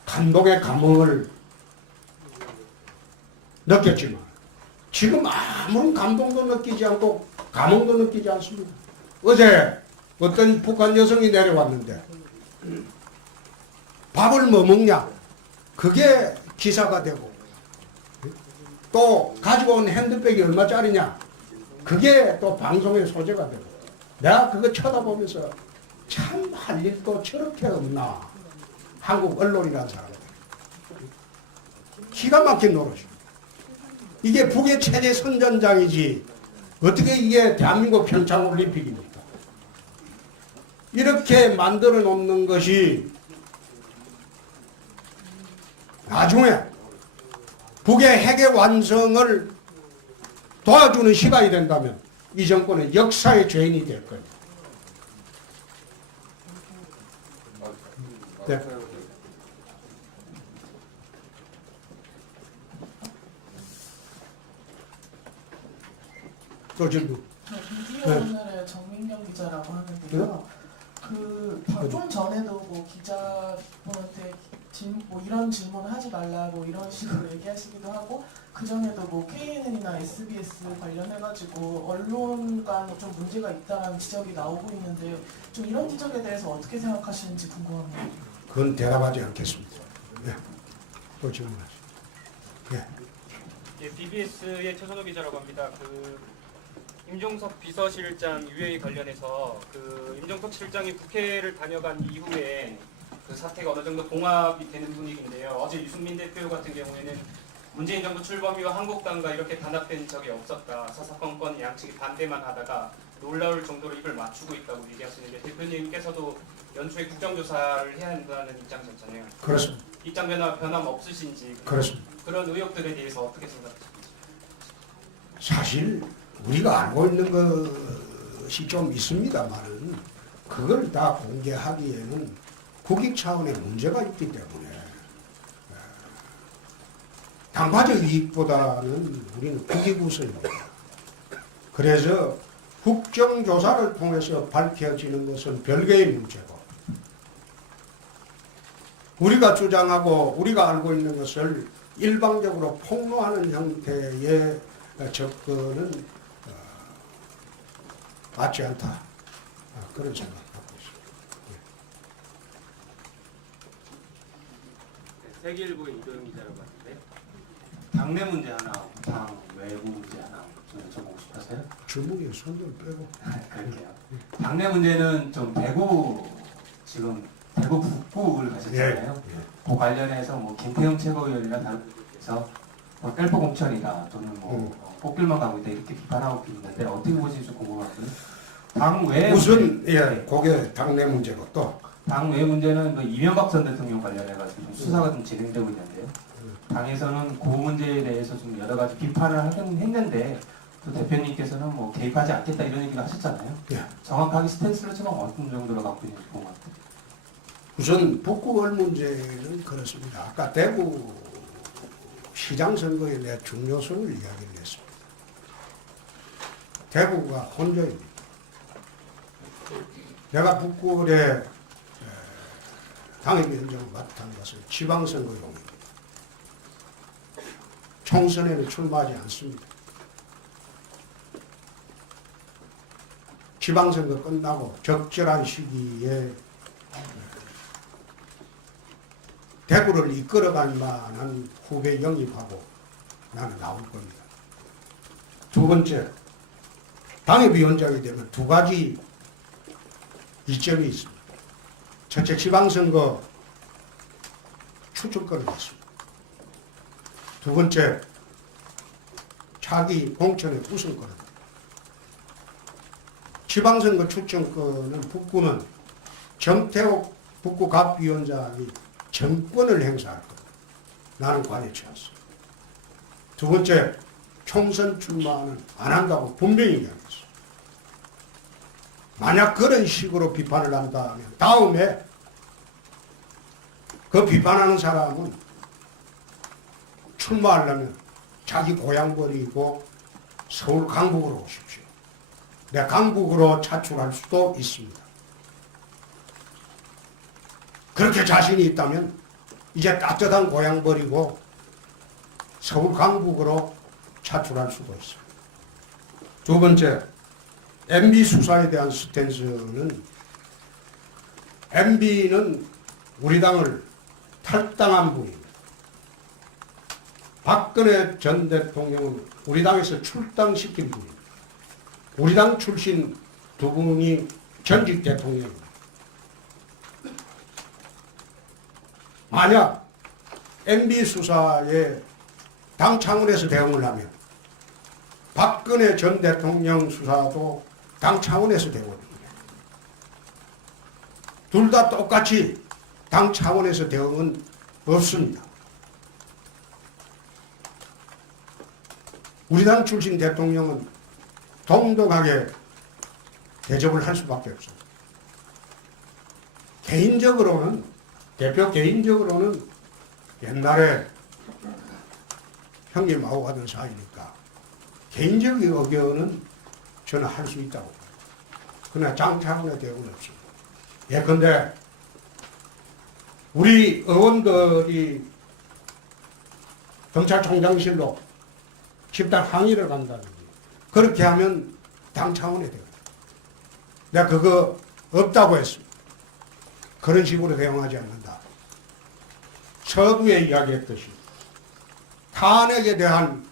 감동의 감흥을 느꼈지만 지금 아무런 감동도 느끼지 않고 감흥도 느끼지 않습니다. 어제 어떤 북한 여성이 내려왔는데 밥을 뭐 먹냐? 그게 기사가 되고, 또 가지고 온 핸드백이 얼마짜리냐? 그게 또 방송의 소재가 되고, 내가 그거 쳐다보면서 참 할 일도 저렇게 없나? 한국 언론이라는 사람들. 기가 막힌 노릇입니다. 이게 북의 체제 선전장이지 어떻게 이게 대한민국 평창올림픽입니까? 이렇게 만들어 놓는 것이 나중에 북의 핵의 완성을 도와주는 시간이 된다면 이 정권은 역사의 죄인이 될 거예요. 네. 또 질문. 미디어 오늘의 정민경 기자라고 하는데요. 좀 전에도 뭐 기자분한테 뭐 이런 질문을 하지 말라고 이런 식으로 얘기하시기도 하고 그 전에도 뭐 KNN이나 SBS 관련해가지고 언론과 좀 문제가 있다라는 지적이 나오고 있는데 좀 이런 지적에 대해서 어떻게 생각하시는지 궁금합니다. 그건 대답하지 않겠습니다. 예. 또 질문하시죠. 예. 예, BBS의 최선호 기자라고 합니다. 임종석 비서실장 유해에 관련해서 임종석 실장이 국회를 다녀간 이후에 사태가 어느 정도 봉합이 되는 분위기인데요. 어제 유승민 대표 같은 경우에는 문재인 정부 출범이와 한국당과 이렇게 단합된 적이 없었다. 사사건건 양측이 반대만 하다가 놀라울 정도로 입을 맞추고 있다고 얘기하시는데 대표님께서도 연초에 국정조사를 해야 한다는 입장이셨잖아요. 그렇습니다. 입장 변함 없으신지 그렇습니다. 그런 의혹들에 대해서 어떻게 생각하십니까? 사실 우리가 알고 있는 것이 좀 있습니다만은 그걸 다 공개하기에는 국익 차원의 문제가 있기 때문에 당파적 이익보다는 우리는 국익 우선입니다. 그래서 국정조사를 통해서 밝혀지는 것은 별개의 문제고 우리가 주장하고 우리가 알고 있는 것을 일방적으로 폭로하는 형태의 접근은 맞지 않다. 그런 생각하고 있습니다. 세계일보의 이도영 기자라고 하는데 당내 문제 하나, 당 외부 문제 하나 좀 여쭤보고 싶어서요. 주먹에 손을 빼고. 그럴게요. 당내 문제는 좀 대구 지금 대구 북구를 가셨잖아요. 그 관련해서 뭐 김태형 최고위원이나 다른 분들께서 뭐 셀프 공천이다 또는 뭐 꽃길만 가고 있다 이렇게 비판하고 있는데 어떻게 보시는지 궁금하고요. 당외 무슨 그게 당내 문제고 또 당외 문제는 이명박 전 대통령 관련해가지고 좀 수사가 좀 진행되고 있는데요. 당에서는 그 문제에 대해서 좀 여러 가지 비판을 하긴 했는데 또 대표님께서는 뭐 개입하지 않겠다 이런 얘기를 하셨잖아요. 예. 정확하게 스탠스를 지금 어떤 정도로 갖고 있는지 궁금합니다. 우선 북구월 문제는 그렇습니다. 아까 대구 시장 선거에 내 중요성을 이야기를 했습니다. 대구가 혼조입니다. 내가 북구월에 당협위원장을 맡은 것은 지방선거용입니다. 총선에는 출마하지 않습니다. 지방선거 끝나고 적절한 시기에 대구를 이끌어갈 만한 후배 영입하고 나는 나올 겁니다. 두 번째, 당협위원장이 되면 두 가지 이점이 있습니다. 첫째, 지방선거 추천권을 받습니다. 두 번째, 차기 공천의 우선권을 받습니다. 지방선거 추천권은 북구는 정태욱 북구갑위원장이 정권을 행사할 겁니다. 나는 관여치 않습니다. 두 번째, 총선 출마는 안 한다고 분명히 이야기했습니다. 만약 그런 식으로 비판을 한다면 다음에 그 비판하는 사람은 출마하려면 자기 고향 버리고 서울 강북으로 오십시오. 내 강북으로 차출할 수도 있습니다. 그렇게 자신이 있다면 이제 따뜻한 고향 버리고 서울 강북으로 차출할 수도 있습니다. 두 번째, MB 수사에 대한 스탠스는 MB는 우리 당을 탈당한 분입니다. 박근혜 전 대통령은 우리 당에서 출당시킨 분입니다. 우리 당 출신 두 분이 전직 대통령입니다. 만약 MB 수사에 당 차원에서 대응을 하면 박근혜 전 대통령 수사도 당 차원에서 대응합니다. 둘 다 똑같이 당 차원에서 대응은 없습니다. 우리 당 출신 대통령은 동등하게 대접을 할 수밖에 없습니다. 개인적으로는 대표 개인적으로는 옛날에 형님하고 하던 사이니까 개인적인 의견은 저는 할 수 있다고 봐요. 그러나 장 차원의 대응은 없습니다. 예컨대 우리 의원들이 경찰총장실로 집단 항의를 간다는 거예요. 그렇게 하면 당 차원에 돼요. 내가 그거 없다고 했습니다. 그런 식으로 대응하지 않는다. 서두에 이야기했듯이 탄핵에 대한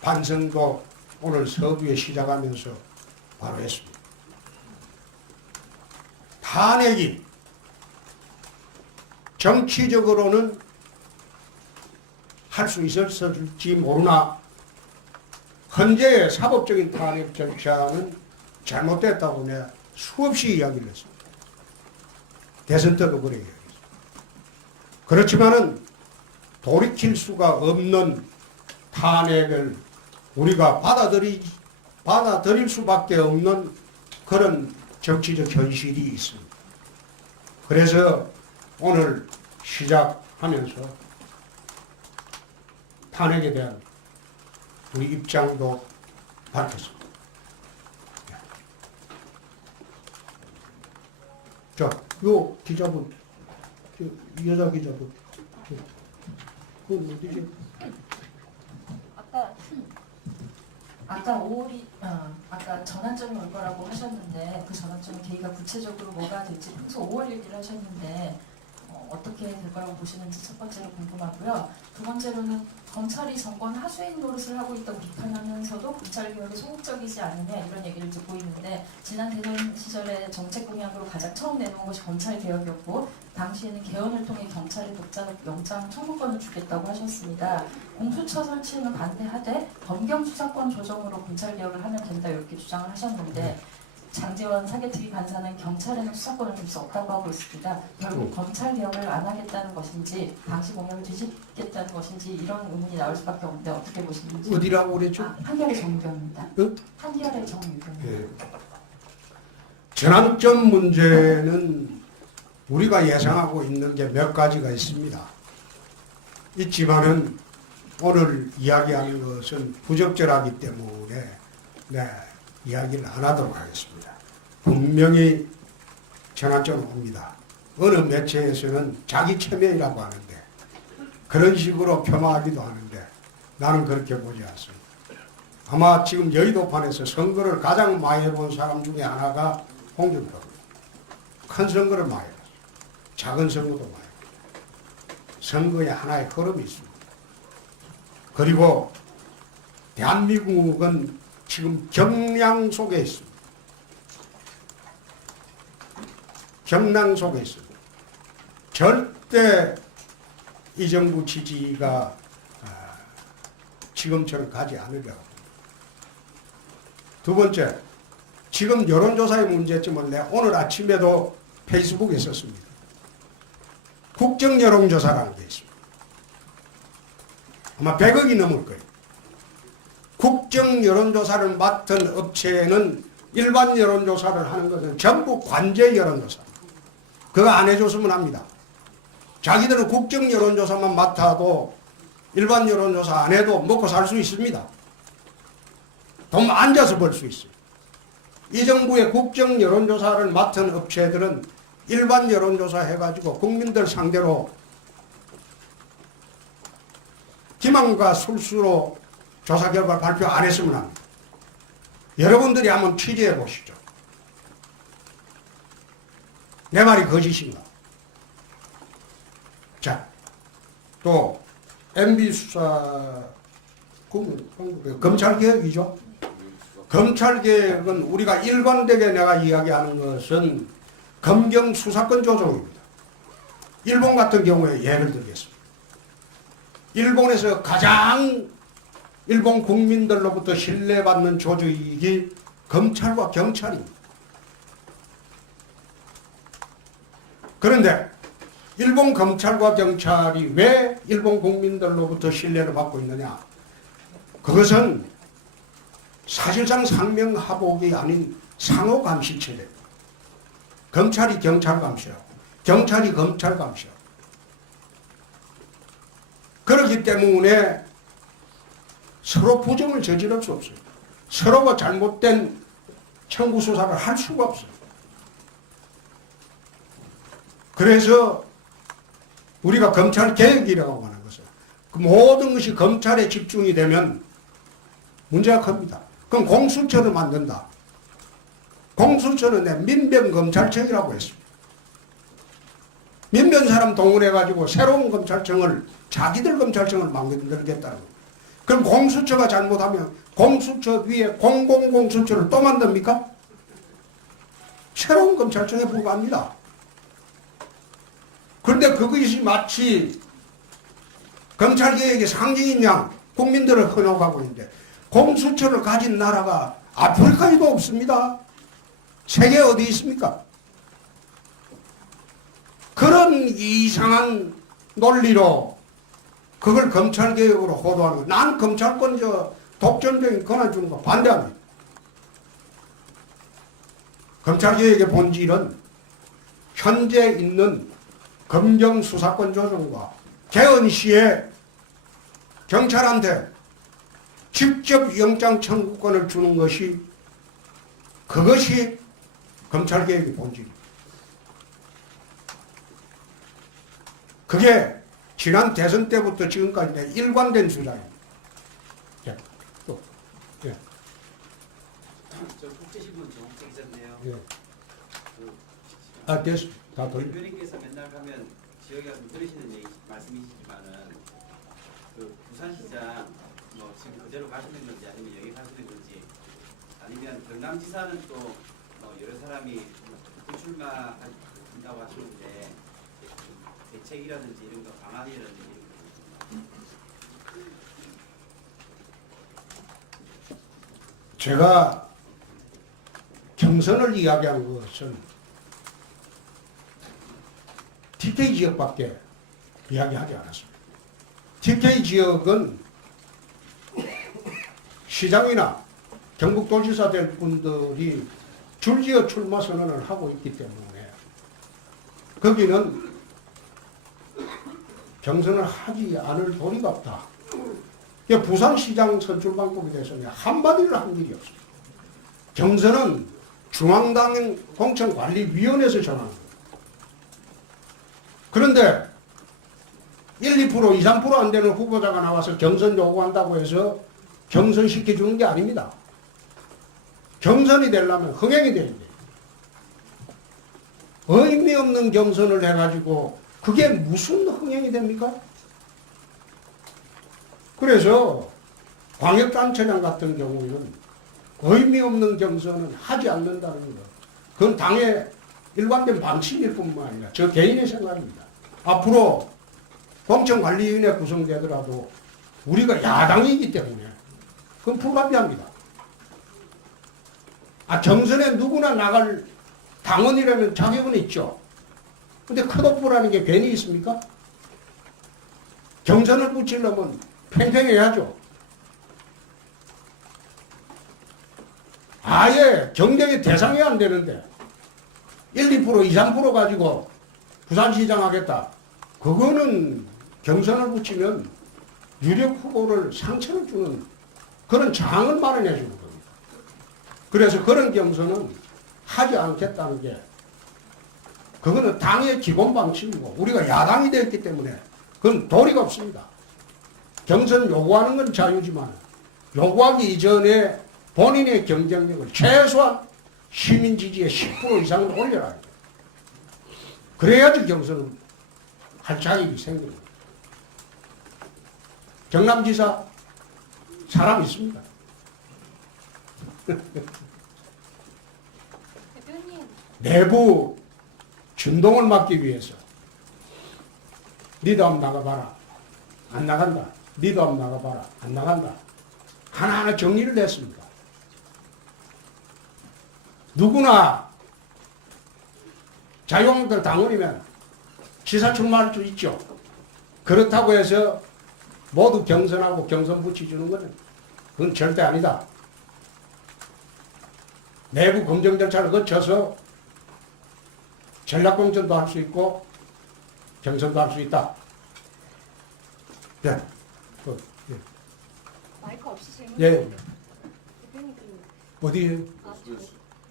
반성도 오늘 서두에 시작하면서 바로 했습니다. 탄핵이 정치적으로는 할 수 있었을지 모르나 현재의 사법적인 탄핵 절차는 잘못됐다고 내가 수없이 이야기를 했습니다. 대선 때도 그래 이야기했습니다. 그렇지만은 돌이킬 수가 없는 탄핵을 우리가 받아들일 수밖에 없는 그런 정치적 현실이 있습니다. 그래서 오늘 시작하면서 탄핵에 대한 우리 입장도 밝혔습니다. 자, 요 기자분, 여자 기자분, 그건 어디지? 아까 전환점이 올 거라고 하셨는데 그 전환점 계기가 구체적으로 뭐가 될지 평소 5월 얘기를 하셨는데 어떻게 될 거라고 보시는지 첫 번째로 궁금하고요. 두 번째로는 검찰이 정권 하수인 노릇을 하고 있다고 비판하면서도 검찰개혁이 소극적이지 않느냐 이런 얘기를 듣고 있는데 지난 대선 시절에 정책 공약으로 가장 처음 내놓은 것이 검찰개혁이었고 당시에는 개헌을 통해 경찰의 독자 영장 청구권을 주겠다고 하셨습니다. 공수처 설치는 반대하되 검경 수사권 조정으로 검찰개혁을 하면 된다 이렇게 주장을 하셨는데 장제원 사개특위 간사는 경찰에는 수사권을 줄 수 없다고 하고 있습니다. 결국 검찰 개혁을 안 하겠다는 것인지 당시 공약을 뒤집겠다는 것인지 이런 의문이 나올 수밖에 없는데 어떻게 보시는지. 어디라고 그랬죠? 한결의 정유경입니다. 응? 한결의 정유경입니다. 예. 전환점 문제는 우리가 예상하고 있는 게 몇 가지가 있습니다. 있지만은 오늘 이야기하는 것은 부적절하기 때문에 이야기를 안 하도록 하겠습니다. 분명히 전환점은 옵니다. 어느 매체에서는 자기 체면이라고 하는데 그런 식으로 폄하하기도 하는데 나는 그렇게 보지 않습니다. 아마 지금 여의도판에서 선거를 가장 많이 해본 사람 중에 하나가 홍준표입니다. 큰 선거를 많이 해봤어요. 작은 선거도 많이 해봤어요. 선거에 하나의 흐름이 있습니다. 그리고 대한민국은 지금 경량 속에 있습니다. 경랑 속에 있습니다. 절대 이 정부 지지가 지금처럼 가지 않으려고 합니다. 두 번째, 지금 여론조사의 문제점은 내가 오늘 아침에도 페이스북에 썼습니다. 국정여론조사라는 게 있습니다. 아마 100억이 넘을 거예요. 국정여론조사를 맡은 업체는 일반 여론조사를 하는 것은 전부 관제 여론조사. 그거 안 해줬으면 합니다. 자기들은 국정여론조사만 맡아도 일반 여론조사 안 해도 먹고 살 수 있습니다. 돈 앉아서 벌 수 있어요. 이 정부의 국정여론조사를 맡은 업체들은 일반 여론조사 해가지고 국민들 상대로 기만과 술수로 조사 결과 발표 안 했으면 합니다. 여러분들이 한번 취재해 보시죠. 내 말이 거짓인가? 자, 또 MB 수사 검찰개혁이죠. 검찰개혁은 우리가 일관되게 내가 이야기하는 것은 검경 수사권 조정입니다. 일본 같은 경우에 예를 들겠습니다. 일본에서 가장 일본 국민들로부터 신뢰받는 조직이 검찰과 경찰입니다. 그런데 일본 검찰과 경찰이 왜 일본 국민들로부터 신뢰를 받고 있느냐? 그것은 사실상 상명하복이 아닌 상호감시체제입니다. 검찰이 경찰 감시하고 경찰이 검찰 감시하고 그렇기 때문에 서로 부정을 저지를 수 없어요. 서로가 잘못된 청구 수사를 할 수가 없어요. 그래서 우리가 검찰 개혁이라고 하는 것은 그 모든 것이 검찰에 집중이 되면 문제가 큽니다. 그럼 공수처를 만든다. 공수처는 내 민변검찰청이라고 했습니다. 민변 사람 동원해가지고 새로운 검찰청을 자기들 검찰청을 만들겠다는 겁니다. 그럼 공수처가 잘못하면 공수처 위에 공공공수처를 또 만듭니까? 새로운 검찰청에 불과합니다. 그런데 그것이 마치 검찰개혁의 상징인 양 국민들을 현혹하고 있는데 공수처를 가진 나라가 아프리카에도 없습니다. 세계 어디 있습니까? 그런 이상한 논리로 그걸 검찰개혁으로 호도하는 거. 난 검찰권 독점적인 권한 주는 거 반대합니다. 검찰개혁의 본질은 현재 있는 검경수사권 조정과 개헌 시에 경찰한테 직접 영장 청구권을 주는 것이 그것이 검찰개혁의 본질입니다. 그게 지난 대선 때부터 지금까지 일관된 주장입니다. 예, 또, 예. 저 국제신문 정옥재 기자인데요. 예. 아, 됐어. 다 돌려. 대표님께서 맨날 가면 지역에 가서 들으시는 얘기 말씀이시지만은 그 부산시장 뭐 지금 그대로 가시는 건지 아니면 여기 가시는 건지 아니면 경남지사는 또 여러 사람이 불출마한다고 하시는데 대책이라든지 이런 거 방안이라든지 이런 거. 제가 경선을 이야기한 것은 TK 지역밖에 이야기하지 않았습니다. TK 지역은 시장이나 경북도지사 될 분들이 줄지어 출마 선언을 하고 있기 때문에 거기는 경선을 하지 않을 도리가 없다. 부산시장 선출 방법에 대해서는 한마디를 한 일이 없습니다. 경선은 중앙당 공천관리위원회에서 정하는 거예요. 그런데 1, 2%, 2, 3% 안 되는 후보자가 나와서 경선 요구한다고 해서 경선시켜주는 게 아닙니다. 경선이 되려면 흥행이 돼야 돼요. 의미 없는 경선을 해가지고 그게 무슨 흥행이 됩니까? 그래서 광역단체장 같은 경우에는 의미 없는 경선은 하지 않는다는 것. 그건 당의 일관된 방침일 뿐만 아니라 저 개인의 생각입니다. 앞으로 공천관리위원회 구성되더라도 우리가 야당이기 때문에 그건 불가피합니다. 경선에 누구나 나갈 당원이라면 자격은 있죠. 근데 컷오프라는 게 괜히 있습니까? 경선을 붙이려면 팽팽해야죠. 아예 경쟁의 대상이 안 되는데 1, 2%, 2, 3% 가지고 부산시장 하겠다. 그거는 경선을 붙이면 유력 후보를 상처를 주는 그런 장을 마련해 주는 겁니다. 그래서 그런 경선은 하지 않겠다는 게 그거는 당의 기본 방침이고 우리가 야당이 되었기 때문에 그건 도리가 없습니다. 경선 요구하는 건 자유지만 요구하기 이전에 본인의 경쟁력을 최소한 시민 지지의 10% 이상을 올려라. 그래야지 경선은 할 자격이 생깁니다. 경남지사 사람 있습니다. 대표님. 내부 준동을 막기 위해서 니도 한번 나가봐라. 안 나간다. 니도 한번 나가봐라. 안 나간다. 하나하나 정리를 했습니다. 누구나 자유한국당 당원이면 지사 출마할 수 있죠. 그렇다고 해서 모두 경선하고 경선 붙여주는 것은 그건 절대 아니다. 내부 검증 절차를 거쳐서 전략공천도 할 수 있고 경선도 할 수 있다. 네. 예. 마이크 없이 질문. 예. 대표님 어디?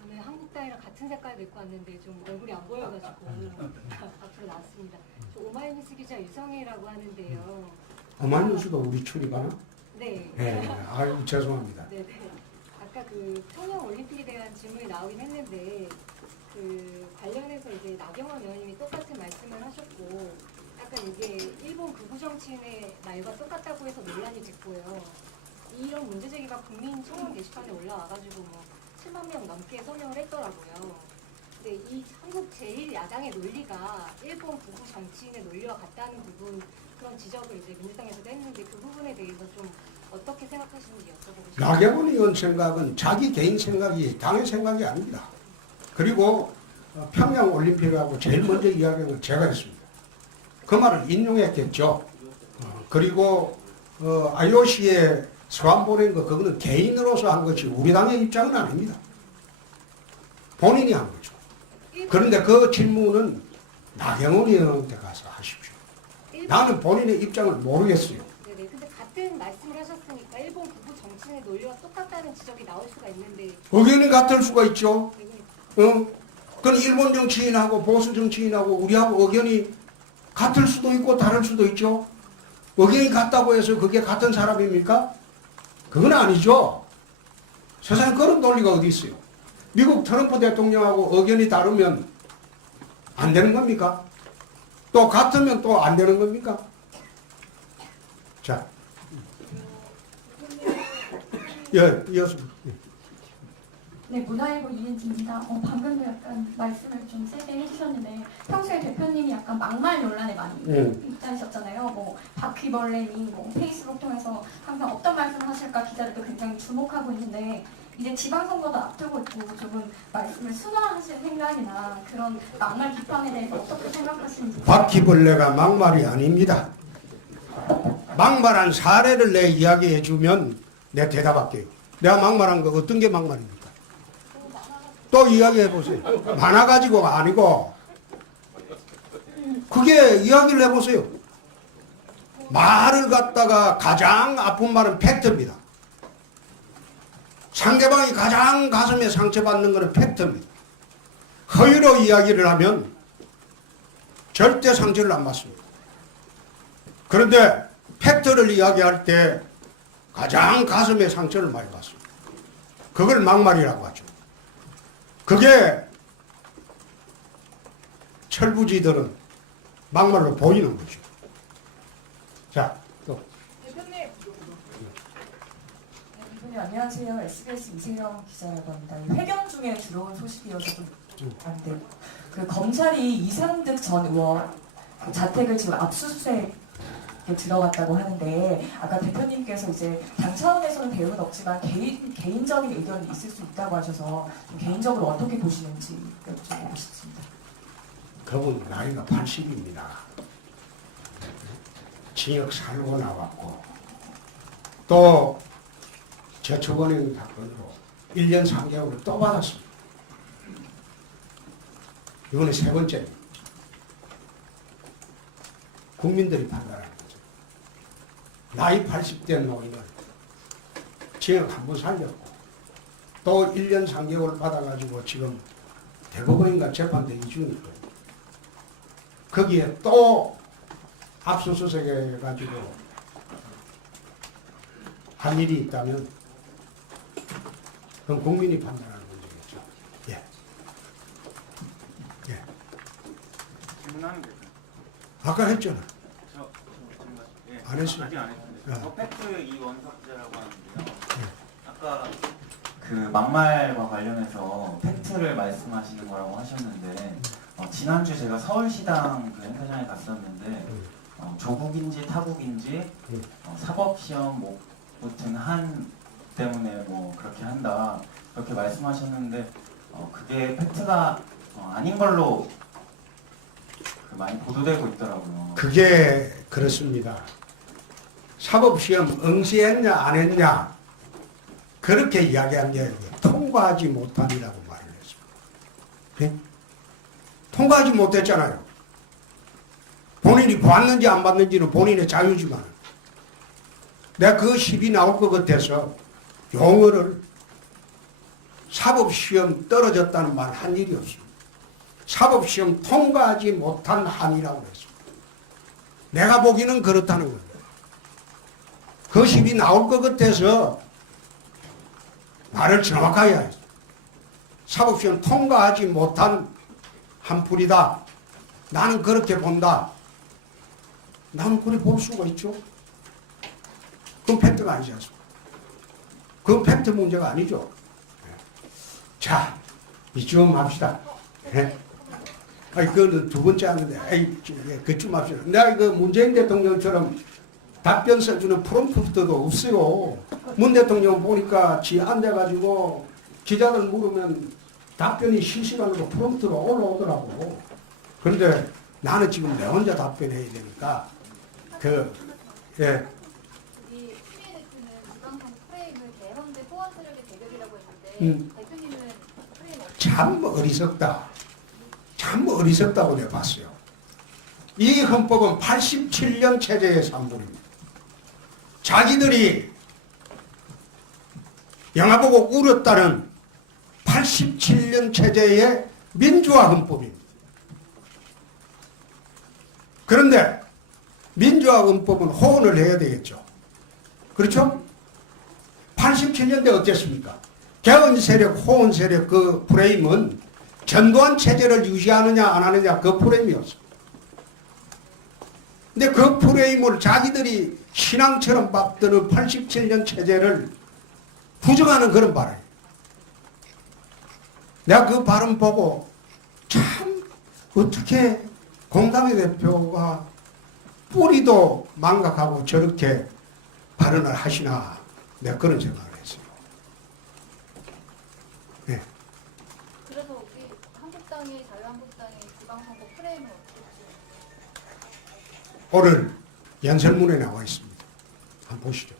오늘 한국당이랑 같이 같은 색깔 입고 왔는데 좀 얼굴이 안 보여가지고 앞으로 나왔습니다. 저 오마이뉴스 기자 유성희라고 하는데요. 어마뉴스도 우리 출입하나? 네. 네. 아유 죄송합니다. 네네. 아까 그 청년 올림픽에 대한 질문이 나오긴 했는데 그 관련해서 이제 나경원 의원님이 똑같은 말씀을 하셨고 약간 이게 일본 극우 정치인의 말과 똑같다고 해서 논란이 됐고요. 이런 문제 제기가 국민 청원 게시판에 올라와가지고 뭐 7만 명 넘게 서명을 했더라고요. 근데 이 한국 제1야당의 논리가 일본 극우 정치인의 논리와 같다는 부분 그런 지적을 이제 민주당에서도 했는데 그 부분에 대해서 좀 어떻게 생각하시는지 여쭤보고 싶습니다. 나경원 의원 생각은 자기 개인 생각이 당의 생각이 아닙니다. 그리고 평양 올림픽하고 제일 먼저 이야기한 건 제가 했습니다. 그 말을 인용했겠죠. 그리고 IOC에 서한 보낸 거 그거는 개인으로서 한 것이 우리 당의 입장은 아닙니다. 본인이 한 거죠. 그런데 그 질문은 나경원 의원한테 가서 하십시오. 나는 본인의 입장을 모르겠어요. 네네. 근데 같은 말씀을 하셨으니까 일본 극우 정치인의 논리와 똑같다는 지적이 나올 수가 있는데 의견이 같을 수가 있죠. 그건 일본 정치인하고 보수 정치인하고 우리하고 의견이 같을 수도 있고 다를 수도 있죠. 의견이 같다고 해서 그게 같은 사람입니까? 그건 아니죠. 세상에 그런 논리가 어디 있어요. 미국 트럼프 대통령하고 의견이 다르면 안 되는 겁니까? 또 같으면 또 안 되는 겁니까? 자, 이어서. 네, 문화일보 이은지입니다. 방금도 약간 말씀을 좀 세게 해주셨는데 평소에 대표님이 약간 막말 논란에 많이 입장이셨잖아요. 뭐 바퀴벌레니 뭐 페이스북 통해서 항상 어떤 말씀을 하실까 기자들도 굉장히 주목하고 있는데 이제 지방선거도 앞두고 있고 조금 말씀을 순화하실 생각이나 그런 막말 비판에 대해서 어떻게 생각하시는지. 바퀴벌레가 막말이 아닙니다. 막말한 사례를 내 이야기해 주면 내가 대답할게요. 내가 막말한 거 어떤 게 막말입니까? 또 이야기해 보세요. 많아가지고가 아니고 그게 이야기를 해보세요. 말을 갖다가 가장 아픈 말은 팩트입니다. 상대방이 가장 가슴에 상처받는 것은 팩트입니다. 허위로 이야기를 하면 절대 상처를 안 받습니다. 그런데 팩트를 이야기할 때 가장 가슴에 상처를 많이 받습니다. 그걸 막말이라고 하죠. 그게 철부지들은 막말로 보이는 거죠. 자, 또. 대표님. 대표님 안녕하세요. SBS 이세영 기자라고 합니다. 회견 중에 들어온 소식이어서 좀 안 돼요. 그 검찰이 이상득 전 의원 그 자택을 지금 압수수색에 들어갔다고 하는데 아까 대표님께서 이제 당 차원에서는 대응은 없지만 개인적인 의견이 있을 수 있다고 하셔서 좀 개인적으로 어떻게 보시는지 여쭤보고 싶습니다. 그분 나이가 80입니다. 징역 살고 나왔고 또 저축은행 사건으로 1년 3개월을 또 받았습니다. 이번에 세 번째입니다. 국민들이 판단하는 거죠. 나이 80대 노인을 징역 한 번 살렸고 또 1년 3개월 받아가지고 지금 대법원인가 재판대기 중이고 거기에 또 압수수색해가지고 할 일이 있다면 그건 국민이 판단하는 문제겠죠. 예. 예. 질문하는 게 아까 했잖아. 예, 안 했어요. 아직 안 했는데. 어. 팩트 이원석 기자라고 하는데요. 아까 그 막말과 관련해서 팩트를 말씀하시는 거라고 하셨는데 지난주 제가 서울시당 그 행사장에 갔었는데 조국인지 타국인지 사법시험 뭐 붙은 한 때문에 뭐 그렇게 한다 그렇게 말씀하셨는데 그게 팩트가 아닌 걸로 많이 보도되고 있더라고요. 그게 그렇습니다. 사법시험 응시했냐 안 했냐 그렇게 이야기한 게 통과하지 못한이라고 말을 했습니다. 네? 통과하지 못했잖아요. 본인이 봤는지 안 봤는지는 본인의 자유지만 내가 그 시비 나올 것 같아서 용어를 사법시험 떨어졌다는 말 한 일이 없습니다. 사법시험 통과하지 못한 한이라고 했습니다. 내가 보기는 그렇다는 겁니다. 거십이 나올 것 같아서 말을 정확하게 하겠습니다. 사법시험 통과하지 못한 한풀이다. 나는 그렇게 본다. 나는 그렇게 볼 수가 있죠. 그건 팩트가 아니지 않습니까? 그건 팩트 문제가 아니죠. 자, 이쯤 합시다. 그거는 두 번째 하는데, 그쯤 합시다. 내가 그 문재인 대통령처럼 답변 써주는 프롬프트도 없어요. 문 대통령 보니까 지 앉아가지고 기자들 물으면 답변이 실시간으로 프롬프트가 올라오더라고. 그런데 나는 지금 내 혼자 답변해야 되니까, 이 TVN에서는 지방선거 프레임을 대헌대 소환 세력의 대결이라고 했는데 대표님은 프레임 참 어리석다. 참 어리석다고 내가 봤어요. 이 헌법은 87년 체제의 산물입니다. 자기들이 영화 보고 울었다는 87년 체제의 민주화 헌법입니다. 그런데 민주화 헌법은 호언을 해야 되겠죠. 그렇죠? 87년대 어땠습니까? 개헌 세력, 호언 세력 그 프레임은 전두환 체제를 유지하느냐 안 하느냐 그 프레임이었습니다. 근데 그 프레임을 자기들이 신앙처럼 받드는 87년 체제를 부정하는 그런 발언. 내가 그 발언 보고 참 어떻게 공당의 대표가 뿌리도 망각하고 저렇게 발언을 하시나 내가 그런 생각을 했어요. 네. 그래서 우리 한국당의 자유한국당의 지방선거 프레임은 어떻게 보시나요? 오늘 연설문에 나와 있습니다. 한번 보시죠.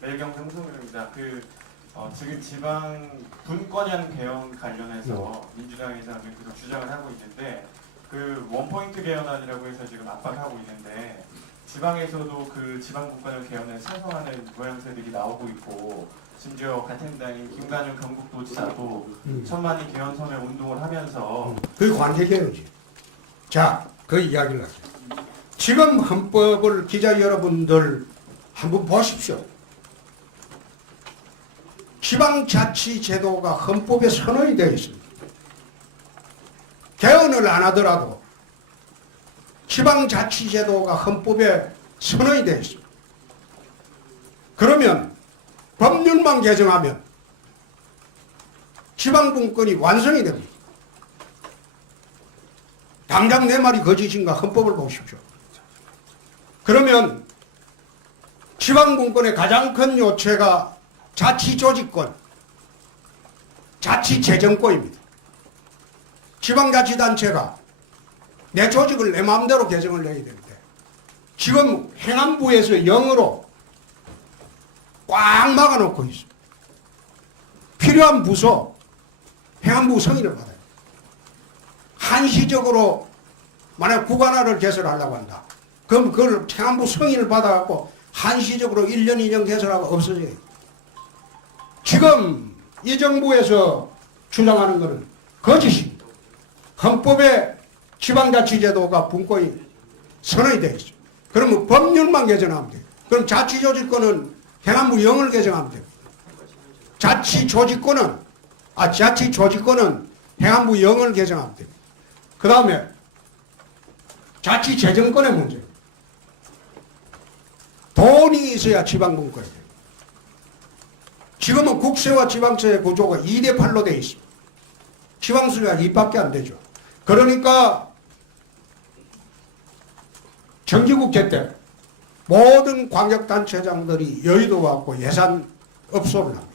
멜경 정성입니다. 지금 지방 분권형 개헌 관련해서 민주당에서 계속 주장을 하고 있는데 원포인트 개헌안이라고 해서 지금 압박하고 있는데 지방에서도 지방 분권형 개헌에 찬성하는 모양새들이 나오고 있고 심지어 같은 당인 김관영 경북도지사도 천만인 개헌 선언 운동을 하면서 그게 관계 개헌이지. 자, 그 이야기를 하죠. 지금 헌법을 기자 여러분들 한번 보십시오. 지방자치제도가 헌법에 선언이 되어 있습니다. 개헌을 안 하더라도 지방자치제도가 헌법에 선언이 되어 있습니다. 그러면 법률만 개정하면 지방분권이 완성이 됩니다. 당장 내 말이 거짓인가 헌법을 보십시오. 그러면 지방분권의 가장 큰 요체가 자치조직권, 자치재정권입니다. 지방자치단체가 내 조직을 내 마음대로 개정을 내야 되는데 지금 행안부에서 0으로 꽉 막아놓고 있습니다. 필요한 부서 행안부 승인을 받아요. 한시적으로 만약 구간화를 개설하려고 한다. 그럼 그걸 행안부 승인을 받아갖고 한시적으로 1년, 2년 개설하고 없어져요. 지금 이 정부에서 주장하는 것은 거짓입니다. 헌법에 지방자치제도가 분권이 선언이 되어 있어요. 그러면 법률만 개정하면 돼요. 그럼 자치조직권은 행안부 0을 개정하면 돼요. 자치조직권은 행안부 0을 개정하면 돼요. 그 다음에 자치재정권의 문제. 돈이 있어야 지방분권이 돼요. 지금은 국세와 지방세의 구조가 2대8로 되어 있습니다. 지방수가 2밖에 안 되죠. 그러니까 정기국회 때 모든 광역단체장들이 여의도 갖고 예산 업소를 합니다.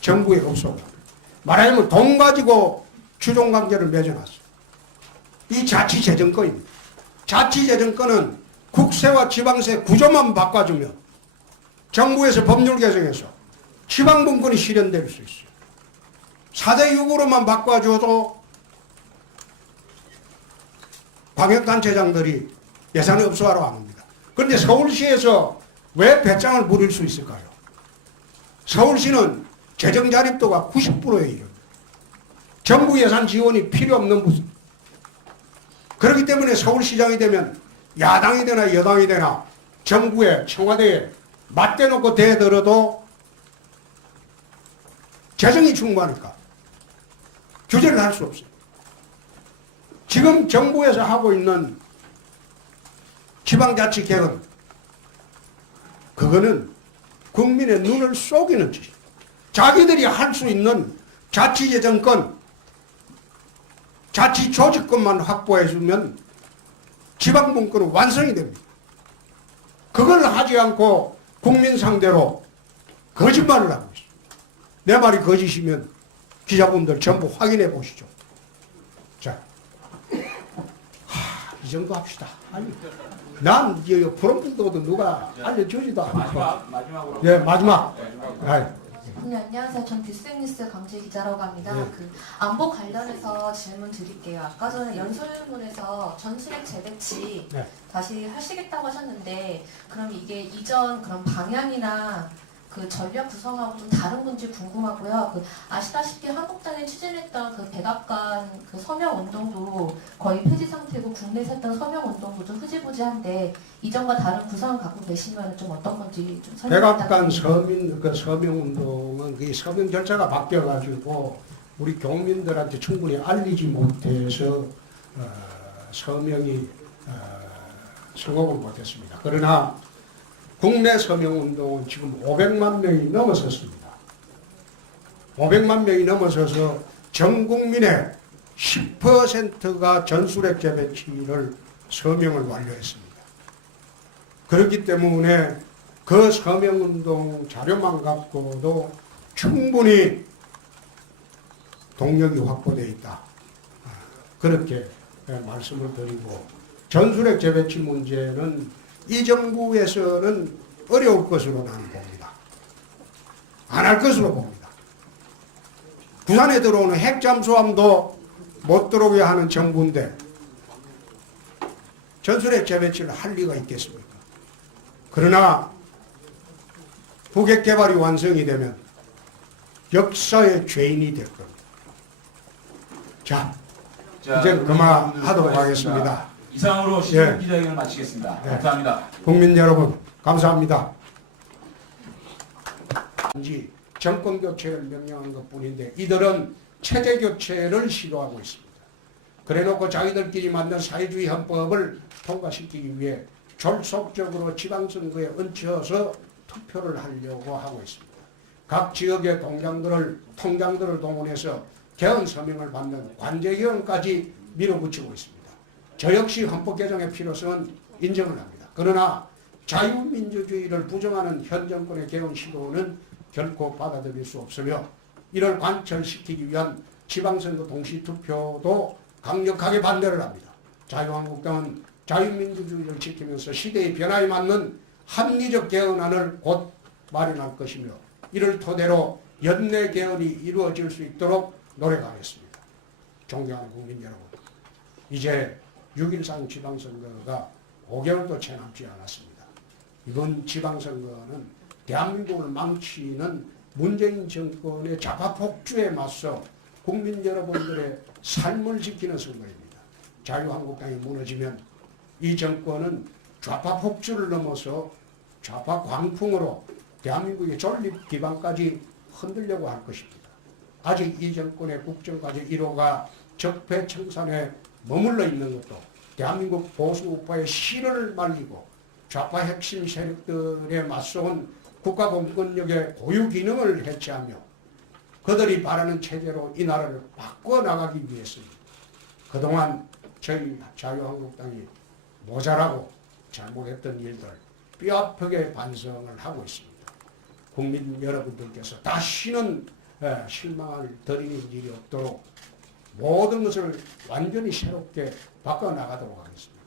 정부에 업소를 합니다. 말하자면 돈 가지고 주종관계를 맺어놨어요. 이 자치재정권입니다. 자치재정권은 국세와 지방세 구조만 바꿔주면 정부에서 법률 개정해서 지방분권이 실현될 수 있어요. 4대 6으로만 바꿔줘도 광역단체장들이 예산을 업소하러 안 옵니다. 그런데 서울시에서 왜 배짱을 부릴 수 있을까요? 서울시는 재정 자립도가 90%에 이릅니다. 정부 예산 지원이 필요 없는 부서. 그렇기 때문에 서울시장이 되면 야당이 되나 여당이 되나 정부에 청와대에 맞대놓고 대들어도 재정이 충분하니까 규제를 할 수 없어요. 지금 정부에서 하고 있는 지방자치 개헌, 그거는 국민의 눈을 속이는 짓이에요. 자기들이 할 수 있는 자치재정권, 자치조직권만 확보해주면 지방분권은 완성이 됩니다. 그걸 하지 않고 국민 상대로 거짓말을 하고 있습니다. 내 말이 거짓이면 기자분들 전부 확인해 보시죠. 자, 이 정도 합시다. 아니, 난 프롬프트도 누가 알려주지도 않고. 마지막으로. 예, 마지막. 네, 안녕하세요. 전 디스뉴스 강지 기자라고 합니다. 네. 안보 관련해서 질문 드릴게요. 아까 전에 연설문에서 전술핵 재배치 네. 다시 하시겠다고 하셨는데 그럼 이게 이전 그런 방향이나 그 전략 구성하고 좀 다른 건지 궁금하고요. 아시다시피 한국당이 추진했던 그 백악관 그 서명 운동도 거의 폐지 상태고 국내에서 했던 서명 운동도 좀 흐지부지한데 이전과 다른 구상을 갖고 계시면 좀 어떤 건지 좀 설명 백악관 부탁드립니다. 서명 운동은 그 서명 절차가 바뀌어가지고 우리 교민들한테 충분히 알리지 못해서 서명이 성공을 못했습니다. 그러나 국내 서명운동은 지금 500만 명이 넘어섰습니다. 500만 명이 넘어서서 전 국민의 10%가 전술핵 재배치를 서명을 완료했습니다. 그렇기 때문에 그 서명운동 자료만 갖고도 충분히 동력이 확보되어 있다. 그렇게 말씀을 드리고 전술핵 재배치 문제는 이 정부에서는 어려울 것으로 나는 봅니다. 안 할 것으로 봅니다. 부산에 들어오는 핵 잠수함도 못 들어오게 하는 정부인데 전술핵 재배치를 할 리가 있겠습니까? 그러나 북핵 개발이 완성이 되면 역사의 죄인이 될 겁니다. 자, 이제 그만하도록 하겠습니다. 이상으로 시청 기자회견을 마치겠습니다. 네. 감사합니다. 국민 여러분, 감사합니다. 단지 정권 교체를 명령한 것뿐인데 이들은 체제 교체를 시도하고 있습니다. 그래놓고 자기들끼리 만든 사회주의 헌법을 통과시키기 위해 졸속적으로 지방선거에 얹혀서 투표를 하려고 하고 있습니다. 각 지역의 통장들을 동원해서 개헌 서명을 받는 관제개헌까지 밀어붙이고 있습니다. 저 역시 헌법 개정의 필요성은 인정을 합니다. 그러나 자유민주주의를 부정하는 현 정권의 개헌 시도는 결코 받아들일 수 없으며 이를 관철시키기 위한 지방선거 동시투표도 강력하게 반대를 합니다. 자유한국당은 자유민주주의를 지키면서 시대의 변화에 맞는 합리적 개헌안을 곧 마련할 것이며 이를 토대로 연내 개헌이 이루어질 수 있도록 노력하겠습니다. 존경하는 국민 여러분, 이제 6.13 지방선거가 5개월도 채 남지 않았습니다. 이번 지방선거는 대한민국을 망치는 문재인 정권의 좌파폭주에 맞서 국민 여러분들의 삶을 지키는 선거입니다. 자유한국당이 무너지면 이 정권은 좌파폭주를 넘어서 좌파 광풍으로 대한민국의 존립 기반까지 흔들려고 할 것입니다. 아직 이 정권의 국정과제 1호가 적폐청산에 머물러 있는 것도 대한민국 보수 우파의 실현을 말리고 좌파 핵심 세력들에 맞서온 국가공권력의 고유 기능을 해체하며 그들이 바라는 체제로 이 나라를 바꿔나가기 위해서입니다. 그동안 저희 자유한국당이 모자라고 잘못했던 일들 뼈아프게 반성을 하고 있습니다. 국민 여러분들께서 다시는 실망을 드리는 일이 없도록 모든 것을 완전히 새롭게 바꿔나가도록 하겠습니다.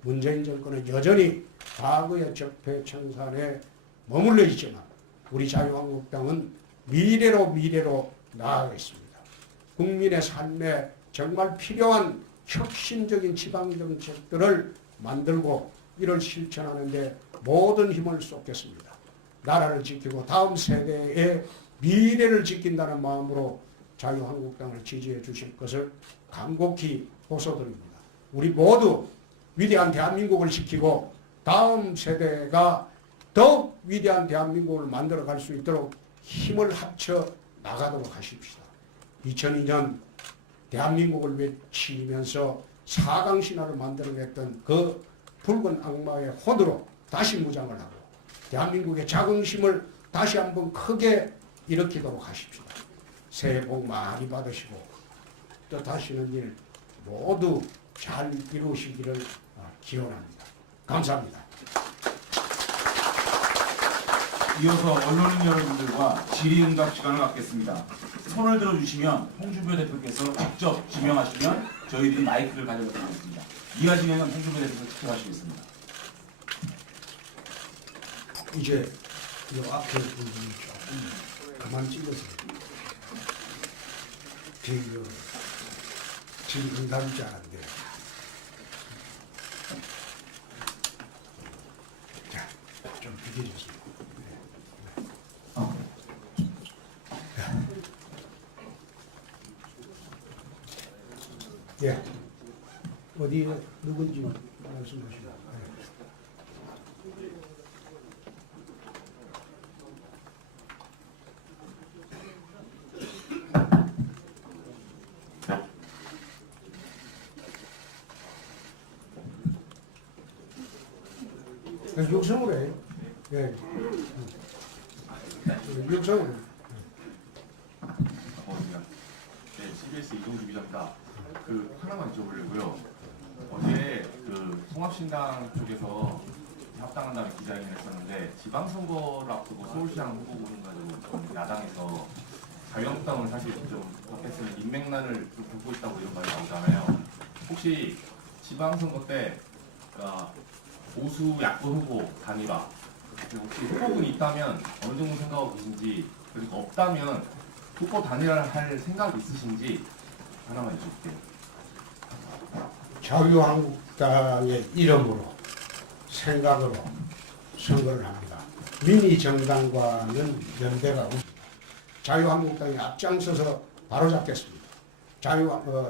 문재인 정권은 여전히 과거의 적폐청산에 머물러 있지만 우리 자유한국당은 미래로 나아가겠습니다. 국민의 삶에 정말 필요한 혁신적인 지방정책들을 만들고 이를 실천하는 데 모든 힘을 쏟겠습니다. 나라를 지키고 다음 세대의 미래를 지킨다는 마음으로 자유한국당을 지지해 주실 것을 간곡히 호소드립니다. 우리 모두 위대한 대한민국을 지키고 다음 세대가 더욱 위대한 대한민국을 만들어갈 수 있도록 힘을 합쳐 나가도록 하십시다. 2002년 대한민국을 외치면서 사강신화를 만들어냈던 그 붉은 악마의 호두로 다시 무장을 하고 대한민국의 자긍심을 다시 한번 크게 일으키도록 하십시다. 새해 복 많이 받으시고 뜻하시는 일 모두 잘 이루시기를 기원합니다. 감사합니다. 이어서 언론인 여러분들과 질의응답 시간을 갖겠습니다. 손을 들어주시면 홍준표 대표께서 직접 지명하시면 저희들이 마이크를 가져가겠습니다. 이하 진행은 홍준표 대표께서 직접 하시겠습니다. 이제 이 앞에 분들이 조금 그만 찍어서 질의응답이 잘 안 돼요. 자, 좀 비켜주세요. 예. 어디 누군지 말씀하시고. 육성으로 해요. 예. 육성으로. 네, CBS 이동주 기자입니다. 하나만 여쭤보려고요. 어제 통합신당 쪽에서 합당한다는 기자회견을 했었는데 지방선거를 앞두고 서울시장 후보군을 가지고 야당에서 자유한국당은 사실 좀 밖에서는 인맥난을 좀 겪고 있다고 이런 말이 나오잖아요. 혹시 지방선거 때 보수 야권 후보 단일화 혹시 후보군이 있다면 어느 정도 생각하고 계신지, 그리고 없다면 후보 단일화를 할 생각이 있으신지 하나만 여쭤볼게요. 자유한국당의 이름으로 생각으로 선거를 합니다. 미니 정당과는 연대가 없습니다. 자유한국당이 앞장서서 바로잡겠습니다.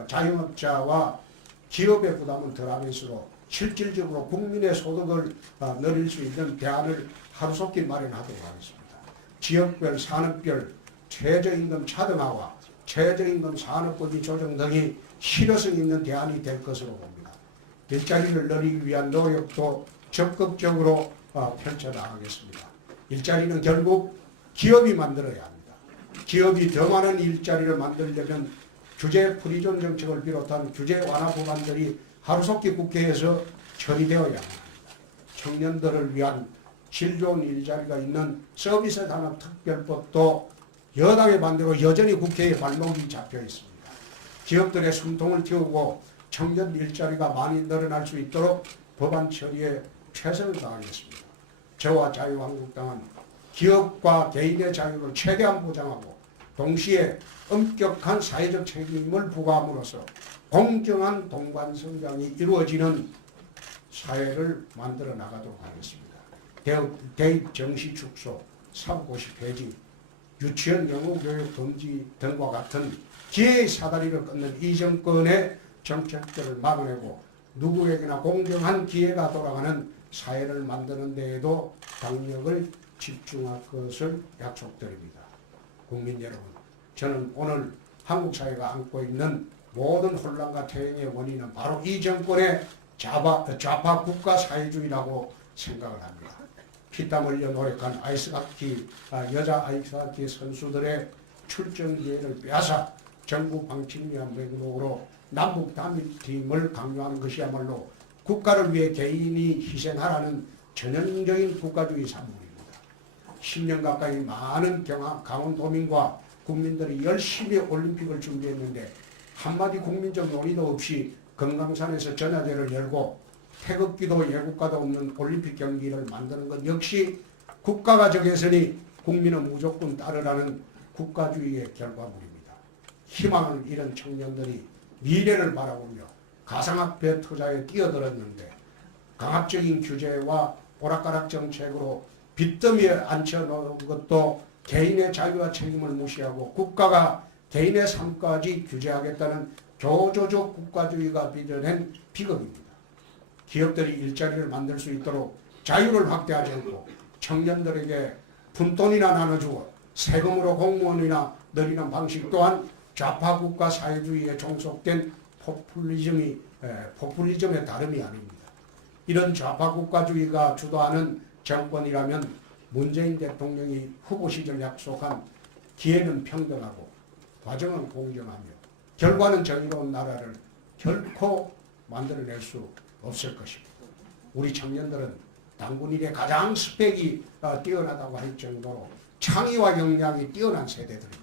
자영업자와 기업의 부담은 덜하면서도 실질적으로 국민의 소득을 늘릴 수 있는 대안을 하루속히 마련하도록 하겠습니다. 지역별, 산업별 최저임금 차등화와 최저임금 산업거지 조정 등이 실효성 있는 대안이 될 것으로 봅니다. 일자리를 늘리기 위한 노력도 적극적으로 펼쳐나가겠습니다. 일자리는 결국 기업이 만들어야 합니다. 기업이 더 많은 일자리를 만들려면 규제 프리존 정책을 비롯한 규제 완화 법안들이 하루속히 국회에서 처리되어야 합니다. 청년들을 위한 질 좋은 일자리가 있는 서비스 산업 특별법도 여당의 반대로 여전히 국회에 발목이 잡혀 있습니다. 기업들의 숨통을 틔우고 청년 일자리가 많이 늘어날 수 있도록 법안 처리에 최선을 다하겠습니다. 저와 자유한국당은 기업과 개인의 자유를 최대한 보장하고 동시에 엄격한 사회적 책임을 부과함으로써 공정한 동반성장이 이루어지는 사회를 만들어 나가도록 하겠습니다. 대입 정시 축소, 사고고시 폐지, 유치원 영어교육 금지 등과 같은 기회의 사다리를 끊는 이 정권의 정책들을 막아내고 누구에게나 공정한 기회가 돌아가는 사회를 만드는 데에도 강력을 집중할 것을 약속드립니다. 국민 여러분, 저는 오늘 한국 사회가 안고 있는 모든 혼란과 퇴행의 원인은 바로 이 정권의 좌파 국가 사회주의라고 생각을 합니다. 피땀 흘려 노력한 여자 아이스하키 선수들의 출전 기회를 빼앗아 정부 방침이란 명목으로 남북 단일팀을 강요하는 것이야말로 국가를 위해 개인이 희생하라는 전형적인 국가주의 산물입니다. 10년 가까이 많은 강원도민과 국민들이 열심히 올림픽을 준비했는데 한마디 국민적 논의도 없이 금강산에서 전야제를 열고 태극기도 예국가도 없는 올림픽 경기를 만드는 것 역시 국가가 정했으니 국민은 무조건 따르라는 국가주의의 결과물입니다. 희망을 잃은 청년들이 미래를 바라보며 가상화폐 투자에 뛰어들었는데 강압적인 규제와 오락가락 정책으로 빚더미에 앉혀놓은 것도 개인의 자유와 책임을 무시하고 국가가 개인의 삶까지 규제하겠다는 교조적 국가주의가 빚어낸 비극입니다. 기업들이 일자리를 만들 수 있도록 자유를 확대하지 않고 청년들에게 푼돈이나 나눠주고 세금으로 공무원이나 늘리는 방식 또한 좌파 국가 사회주의에 종속된 포퓰리즘의 다름이 아닙니다. 이런 좌파 국가주의가 주도하는 정권이라면 문재인 대통령이 후보 시절 약속한 기회는 평등하고 과정은 공정하며 결과는 정의로운 나라를 결코 만들어낼 수 없을 것입니다. 우리 청년들은 당군 일에 가장 스펙이 뛰어나다고 할 정도로 창의와 역량이 뛰어난 세대들입니다.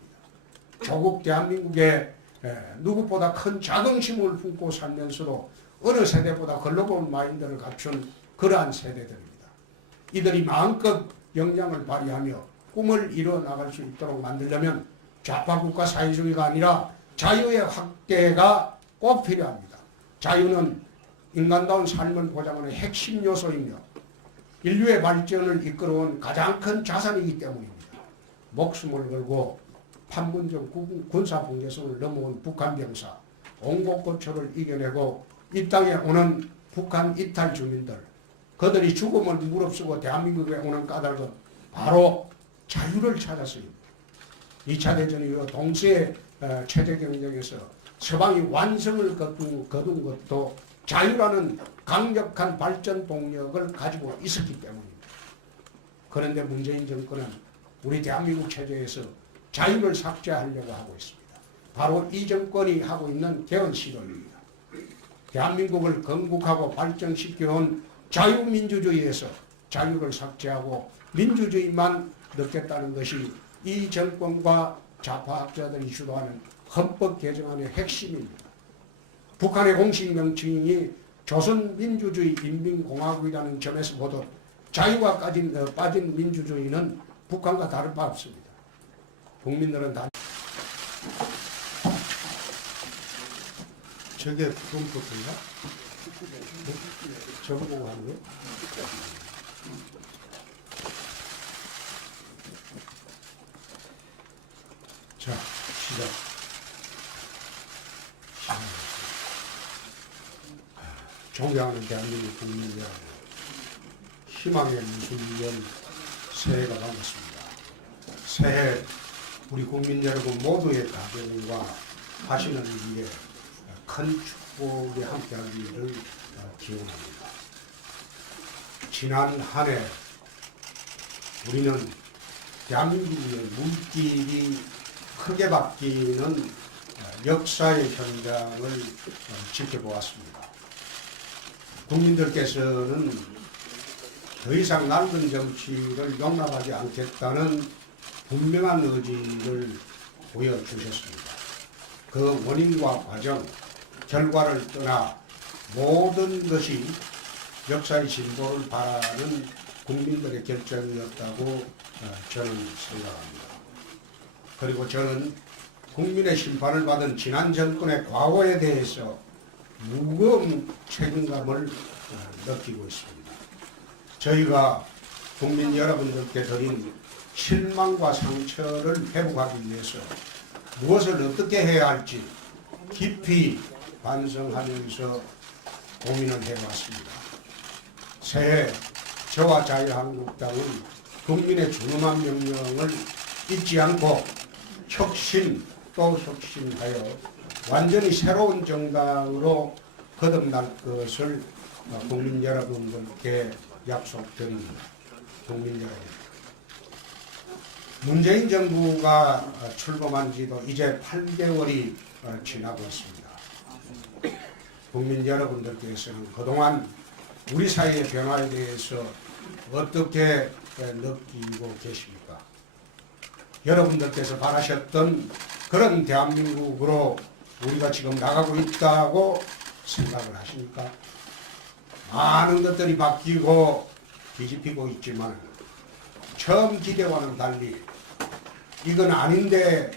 조국 대한민국에 누구보다 큰 자긍심을 품고 살면서도 어느 세대보다 글로벌 마인드를 갖춘 그러한 세대들입니다. 이들이 마음껏 역량을 발휘하며 꿈을 이뤄나갈 수 있도록 만들려면 좌파국가 사회주의가 아니라 자유의 확대가 꼭 필요합니다. 자유는 인간다운 삶을 보장하는 핵심 요소이며 인류의 발전을 이끌어온 가장 큰 자산이기 때문입니다. 목숨을 걸고 판문점 군사붕괴선을 넘어온 북한 병사, 온곡고초를 이겨내고 이 땅에 오는 북한 이탈 주민들, 그들이 죽음을 무릅쓰고 대한민국에 오는 까닭은 바로 자유를 찾았습니다. 2차 대전 이후 동시에 체제 경쟁에서 서방이 완성을 거둔 것도 자유라는 강력한 발전 동력을 가지고 있었기 때문입니다. 그런데 문재인 정권은 우리 대한민국 체제에서 자유를 삭제하려고 하고 있습니다. 바로 이 정권이 하고 있는 개헌 시도입니다. 대한민국을 건국하고 발전시켜온 자유민주주의에서 자유를 삭제하고 민주주의만 넣겠다는 것이 이 정권과 좌파학자들이 주도하는 헌법 개정안의 핵심입니다. 북한의 공식 명칭이 조선민주주의 인민공화국이라는 점에서 보듯 자유가 빠진 민주주의는 북한과 다를 바 없습니다. 국민들은 다 저게 부동포인가? 저거 보고 하는 거예요? 자, 시작. 존경하는 대한민국 국민 여러분, 희망의 무술년 새해가 반갑습니다. 새해 우리 국민 여러분 모두의 가정과 하시는 일에 큰 축복이 함께하기를 기원합니다. 지난 한 해 우리는 대한민국의 물길이 크게 바뀌는 역사의 현장을 지켜보았습니다. 국민들께서는 더 이상 낡은 정치를 용납하지 않겠다는 분명한 의지를 보여주셨습니다. 그 원인과 과정, 결과를 떠나 모든 것이 역사의 진보를 바라는 국민들의 결정이었다고 저는 생각합니다. 그리고 저는 국민의 심판을 받은 지난 정권의 과거에 대해서 무거운 책임감을 느끼고 있습니다. 저희가 국민 여러분들께 드린 실망과 상처를 회복하기 위해서 무엇을 어떻게 해야 할지 깊이 반성하면서 고민을 해왔습니다. 새해 저와 자유한국당은 국민의 준엄한 명령을 잊지 않고 혁신 또 혁신하여 완전히 새로운 정당으로 거듭날 것을 국민 여러분들께 약속드립니다. 국민 여러분, 문재인 정부가 출범한 지도 이제 8개월이 지나고 있습니다. 국민 여러분들께서는 그동안 우리 사회의 변화에 대해서 어떻게 느끼고 계십니까? 여러분들께서 바라셨던 그런 대한민국으로 우리가 지금 나가고 있다고 생각을 하십니까? 많은 것들이 바뀌고 뒤집히고 있지만 처음 기대와는 달리 이건 아닌데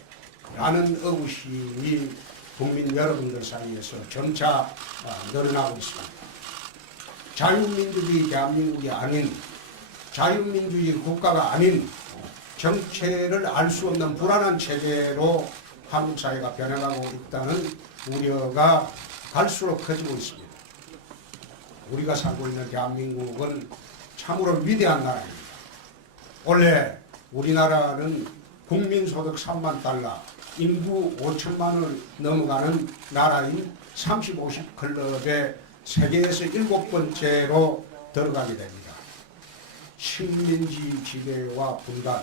라는 의구심이 국민 여러분들 사이에서 점차 늘어나고 있습니다. 자유민주주의 대한민국이 아닌 자유민주주의 국가가 아닌 정체를 알 수 없는 불안한 체제로 한국 사회가 변해가고 있다는 우려가 갈수록 커지고 있습니다. 우리가 살고 있는 대한민국은 참으로 위대한 나라입니다. 원래 우리나라는 국민소득 3만 달러, 인구 5천만을 넘어가는 나라인 30, 50 클럽에 세계에서 7번째로 들어가게 됩니다. 식민지 지배와 분단,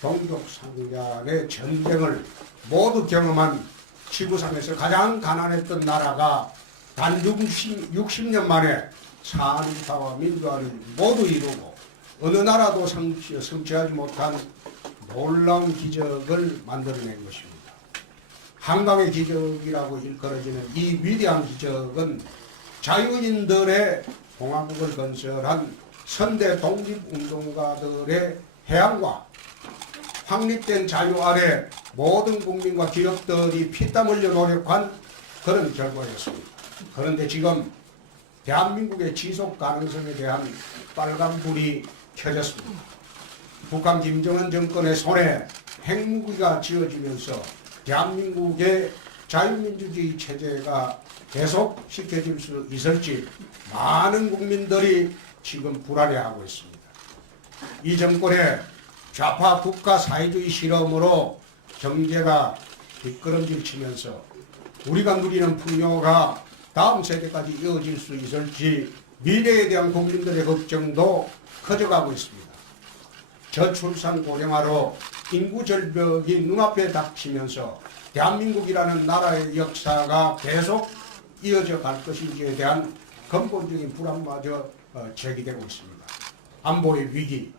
동족 상간의 전쟁을 모두 경험한 지구상에서 가장 가난했던 나라가 단 60년 만에 산업화와 민주화를 모두 이루고 어느 나라도 성취하지 못한 놀라운 기적을 만들어낸 것입니다. 한강의 기적이라고 일컬어지는 이 위대한 기적은 자유인들의 공화국을 건설한 선대 독립운동가들의 해안과 확립된 자유 아래 모든 국민과 기업들이 피땀 흘려 노력한 그런 결과였습니다. 그런데 지금 대한민국의 지속 가능성에 대한 빨간불이 켜졌습니다. 북한 김정은 정권의 손에 핵무기가 쥐어지면서 대한민국의 자유민주주의 체제가 계속시켜질 수 있을지 많은 국민들이 지금 불안해하고 있습니다. 이 정권의 좌파 국가 사회주의 실험으로 경제가 뒷걸음질 치면서 우리가 누리는 풍요가 다음 세대까지 이어질 수 있을지 미래에 대한 국민들의 걱정도 커져가고 있습니다. 저출산 고령화로 인구 절벽이 눈앞에 닥치면서 대한민국이라는 나라의 역사가 계속 이어져 갈 것인지에 대한 근본적인 불안마저 제기되고 있습니다. 안보의 위기,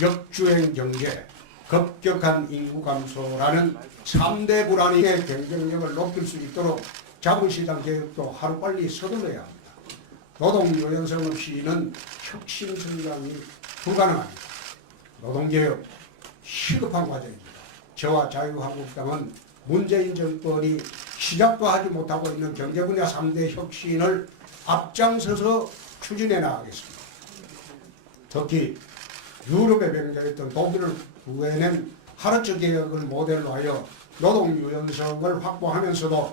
역주행 경제, 급격한 인구 감소라는 3대 불안의 경쟁력을 높일 수 있도록 자본시장 개혁도 하루빨리 서둘러야 합니다. 노동 유연성 없이는 혁신 성장이 불가능합니다. 노동개혁 시급한 과정입니다. 저와 자유한국당은 문재인 정권이 시작도 하지 못하고 있는 경제 분야 3대 혁신을 앞장서서 추진해 나가겠습니다. 특히 유럽의 병자였던 독일을 구해낸 하르츠 개혁을 모델로 하여 노동 유연성을 확보하면서도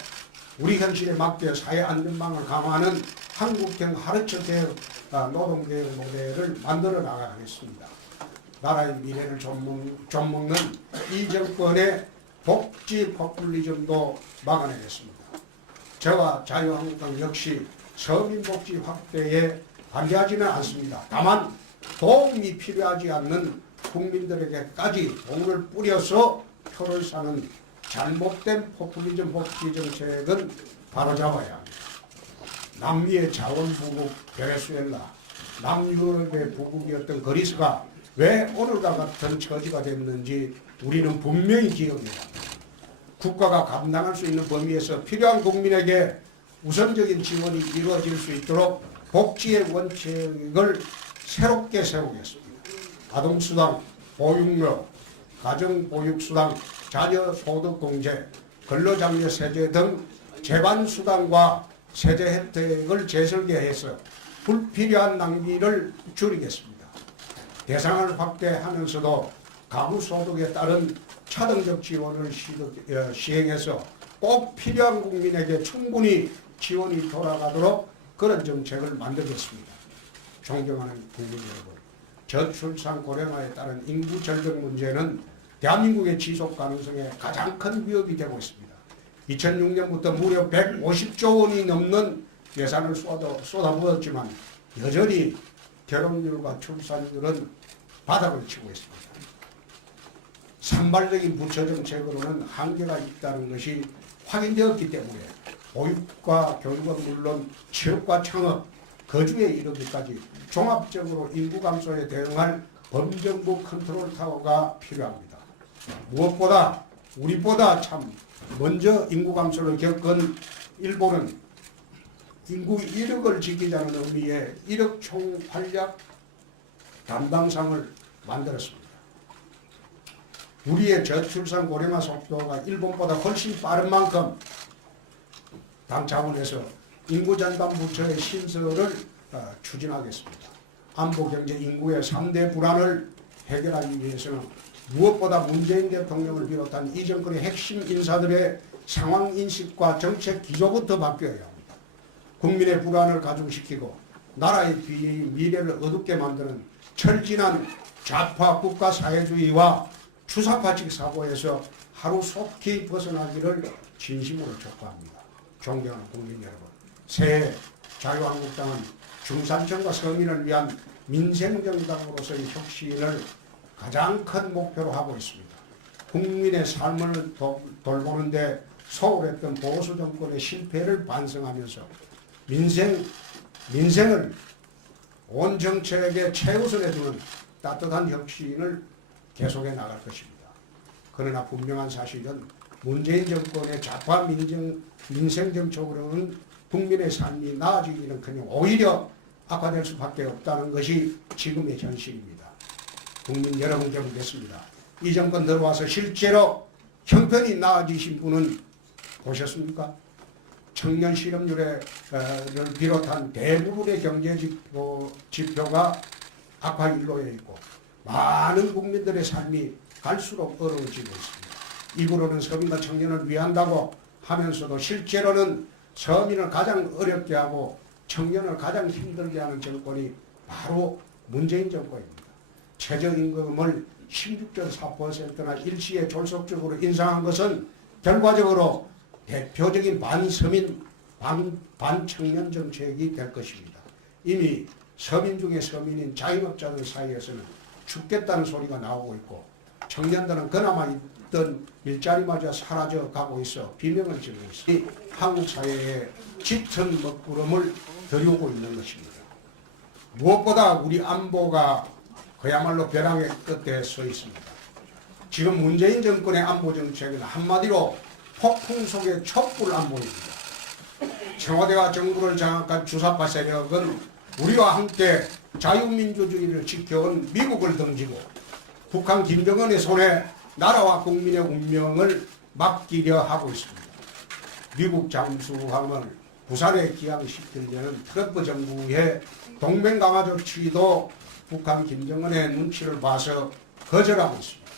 우리 현실에 맞게 사회 안전망을 강화하는 한국형 하르츠 개혁, 노동개혁 모델을 만들어 나가겠습니다. 나라의 미래를 좀먹는 이 정권의 복지 포퓰리즘도 막아내겠습니다. 저와 자유한국당 역시 서민복지 확대에 반대하지는 않습니다. 다만 도움이 필요하지 않는 국민들에게까지 돈을 뿌려서 표를 사는 잘못된 포퓰리즘 복지 정책은 바로잡아야 합니다. 남미의 자원부국 베네수엘라, 남유럽의 부국이었던 그리스가 왜 오늘과 같은 처지가 됐는지 우리는 분명히 기억해야 합니다. 국가가 감당할 수 있는 범위에서 필요한 국민에게 우선적인 지원이 이루어질 수 있도록 복지의 원칙을 새롭게 세우겠습니다. 아동수당, 보육료, 가정보육수당, 자녀소득공제, 근로장려세제 등 재반수당과 세제 혜택을 재설계해서 불필요한 낭비를 줄이겠습니다. 대상을 확대하면서도 가구소득에 따른 차등적 지원을 시행해서 꼭 필요한 국민에게 충분히 지원이 돌아가도록 그런 정책을 만들겠습니다. 존경하는 국민 여러분, 저출산 고령화에 따른 인구 절벽 문제는 대한민국의 지속 가능성에 가장 큰 위협이 되고 있습니다. 2006년부터 무려 150조 원이 넘는 예산을 쏟아부었지만 여전히 결혼율과 출산율은 바닥을 치고 있습니다. 산발적인 부처 정책으로는 한계가 있다는 것이 확인되었기 때문에 보육과 교육은 물론 취업과 창업, 거주에 이르기까지 종합적으로 인구 감소에 대응할 범정부 컨트롤 타워가 필요합니다. 무엇보다 우리보다 참 먼저 인구 감소를 겪은 일본은 인구 1억을 지키자는 의미의 1억 총활약 담당상을 만들었습니다. 우리의 저출산 고령화 속도가 일본보다 훨씬 빠른 만큼 당 차원에서 인구전담 부처의 신설을 추진하겠습니다. 안보, 경제, 인구의 3대 불안을 해결하기 위해서는 무엇보다 문재인 대통령을 비롯한 이 정권의 핵심 인사들의 상황인식과 정책 기조부터 바뀌어야 합니다. 국민의 불안을 가중시키고 나라의 미래를 어둡게 만드는 철진한 좌파 국가사회주의와 주사파식 사고에서 하루속히 벗어나기를 진심으로 촉구합니다. 존경하는 국민 여러분, 새해 자유한국당은 중산층과 서민을 위한 민생정당으로서의 혁신을 가장 큰 목표로 하고 있습니다. 국민의 삶을 돌보는데 소홀했던 보수 정권의 실패를 반성하면서 민생을 온 정책에 최우선에 두는 따뜻한 혁신을 계속해 나갈 것입니다. 그러나 분명한 사실은 문재인 정권의 좌파 민생 정책으로는 국민의 삶이 나아지기는커녕 오히려 악화될 수밖에 없다는 것이 지금의 현실입니다. 국민 여러분께 묻겠습니다. 이 정권 들어와서 실제로 형편이 나아지신 분은 보셨습니까? 청년 실업률을 비롯한 대부분의 경제 지표가 악화 일로에 있고 많은 국민들의 삶이 갈수록 어려워지고 있습니다. 입으로는 서민과 청년을 위한다고 하면서도 실제로는 서민을 가장 어렵게 하고 청년을 가장 힘들게 하는 정권이 바로 문재인 정권입니다. 최저임금을 16.4%나 일시에 졸속적으로 인상한 것은 결과적으로 대표적인 반서민, 반청년 정책이 될 것입니다. 이미 서민 중에 서민인 자영업자들 사이에서는 죽겠다는 소리가 나오고 있고 청년들은 그나마 있던 일자리마저 사라져 가고 있어 비명을 지르고 있습니다. 한국 사회에 짙은 먹구름을 들이우고 있는 것입니다. 무엇보다 우리 안보가 그야말로 벼랑의 끝에 서 있습니다. 지금 문재인 정권의 안보 정책은 한마디로 폭풍 속의 촛불 안보입니다. 청와대와 정부를 장악한 주사파 세력은 우리와 함께 자유민주주의를 지켜온 미국을 등지고 북한 김정은의 손에 나라와 국민의 운명을 맡기려 하고 있습니다. 미국 잠수함을 부산에 기항시키려는 트럼프 정부의 동맹 강화 조치도 북한 김정은의 눈치를 봐서 거절하고 있습니다.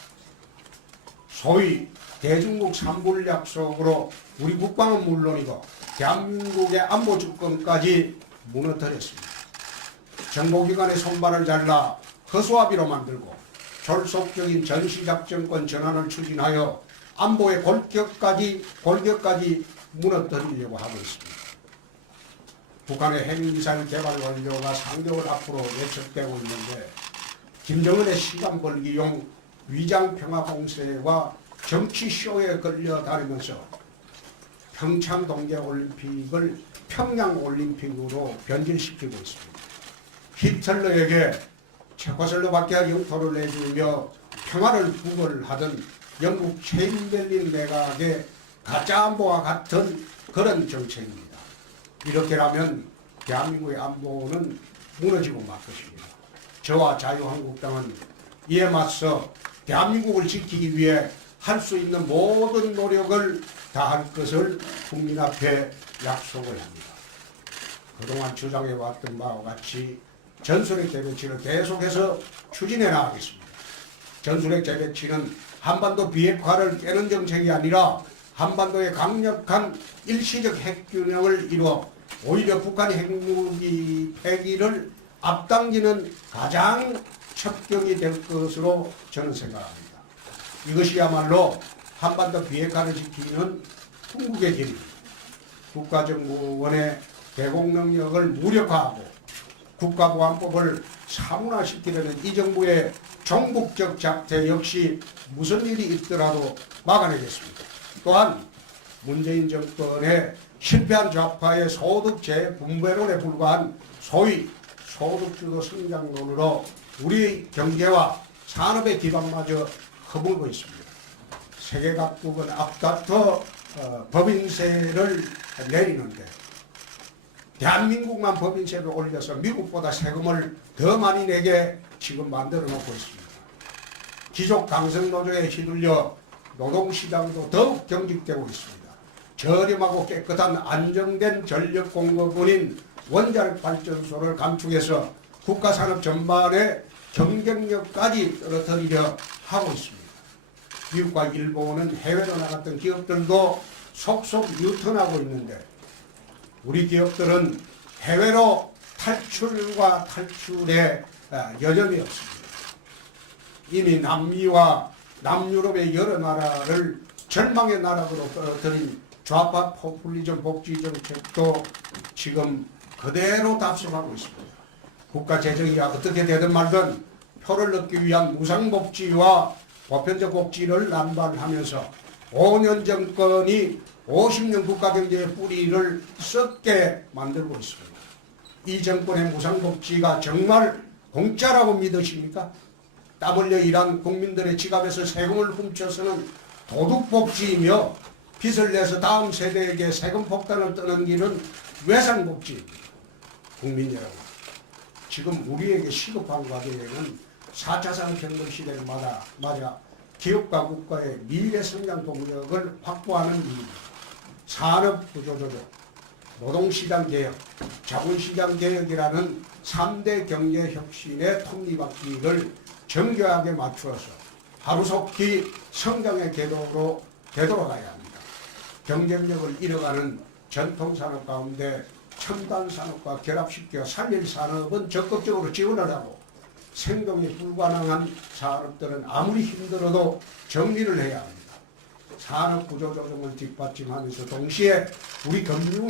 소위 대중국 삼불 약속으로 우리 국방은 물론이고 대한민국의 안보 주권까지 무너뜨렸습니다. 정보기관의 손발을 잘라 허수아비로 만들고 졸속적인 전시작전권 전환을 추진하여 안보의 골격까지 무너뜨리려고 하고 있습니다. 북한의 핵미사일 개발 완료가 3개월 앞으로 예측되고 있는데 김정은의 시간 벌기용 위장평화공세와 정치쇼에 끌려다니면서 평창 동계올림픽을 평양올림픽으로 변질시키고 있습니다. 히틀러에게 체코슬로바키아 영토를 내주며 평화를 구걸하던 영국 체인벨린 내각의 가짜 안보와 같은 그런 정책입니다. 이렇게라면 대한민국의 안보는 무너지고 말 것입니다. 저와 자유한국당은 이에 맞서 대한민국을 지키기 위해 할 수 있는 모든 노력을 다할 것을 국민 앞에 약속을 합니다. 그동안 주장해왔던 바와 같이 전술핵 재배치를 계속해서 추진해 나가겠습니다. 전술핵 재배치는 한반도 비핵화를 깨는 정책이 아니라 한반도의 강력한 일시적 핵균형을 이루어 오히려 북한의 핵무기 폐기를 앞당기는 가장 첩경이 될 것으로 저는 생각합니다. 이것이야말로 한반도 비핵화를 지키는 궁극의 길입니다. 국가정보원의 대공 능력을 무력화하고 국가보안법을 사문화시키려는 이 정부의 종북적 작태 역시 무슨 일이 있더라도 막아내겠습니다. 또한 문재인 정권의 실패한 좌파의 소득 재분배론에 불과한 소위 소득주도 성장론으로 우리 경제와 산업의 기반마저 허물고 있습니다. 세계 각국은 앞다퉈 법인세를 내리는데 대한민국만 법인세를 올려서 미국보다 세금을 더 많이 내게 지금 만들어 놓고 있습니다. 기존 강성노조에 휘둘려 노동시장도 더욱 경직되고 있습니다. 저렴하고 깨끗한 안정된 전력 공급원인 원자력 발전소를 감축해서 국가산업 전반의 경쟁력까지 떨어뜨리려 하고 있습니다. 미국과 일본은 해외로 나갔던 기업들도 속속 유턴하고 있는데 우리 기업들은 해외로 탈출과 탈출에 여념이 없습니다. 이미 남미와 남유럽의 여러 나라를 절망의 나라로 떨어뜨린 좌파 포퓰리즘 복지 정책도 지금 그대로 답습하고 있습니다. 국가 재정이 어떻게 되든 말든 표를 넣기 위한 무상복지와 보편적 복지를 남발하면서 5년 정권이 50년 국가경제의 뿌리를 썩게 만들고 있습니다. 이 정권의 무상복지가 정말 공짜라고 믿으십니까? 땀 흘려 일한 국민들의 지갑에서 세금을 훔쳐서는 도둑복지이며 빚을 내서 다음 세대에게 세금 폭탄을 떠는 길은 외상복지입니다. 국민 여러분, 지금 우리에게 시급한 과제는 4차 산업혁명 시대를 맞아 기업과 국가의 미래 성장 동력을 확보하는 일입니다. 산업구조조정, 노동시장 개혁, 자본시장 개혁이라는 3대 경제혁신의 톱니바퀴를 정교하게 맞추어서 하루속히 성장의 궤도로 되돌아가야 합니다. 경쟁력을 잃어가는 전통산업 가운데 첨단산업과 결합시켜 살릴 산업은 적극적으로 지원을 하고 생존이 불가능한 산업들은 아무리 힘들어도 정리를 해야 합니다. 산업구조조정을 뒷받침하면서 동시에 우리 금융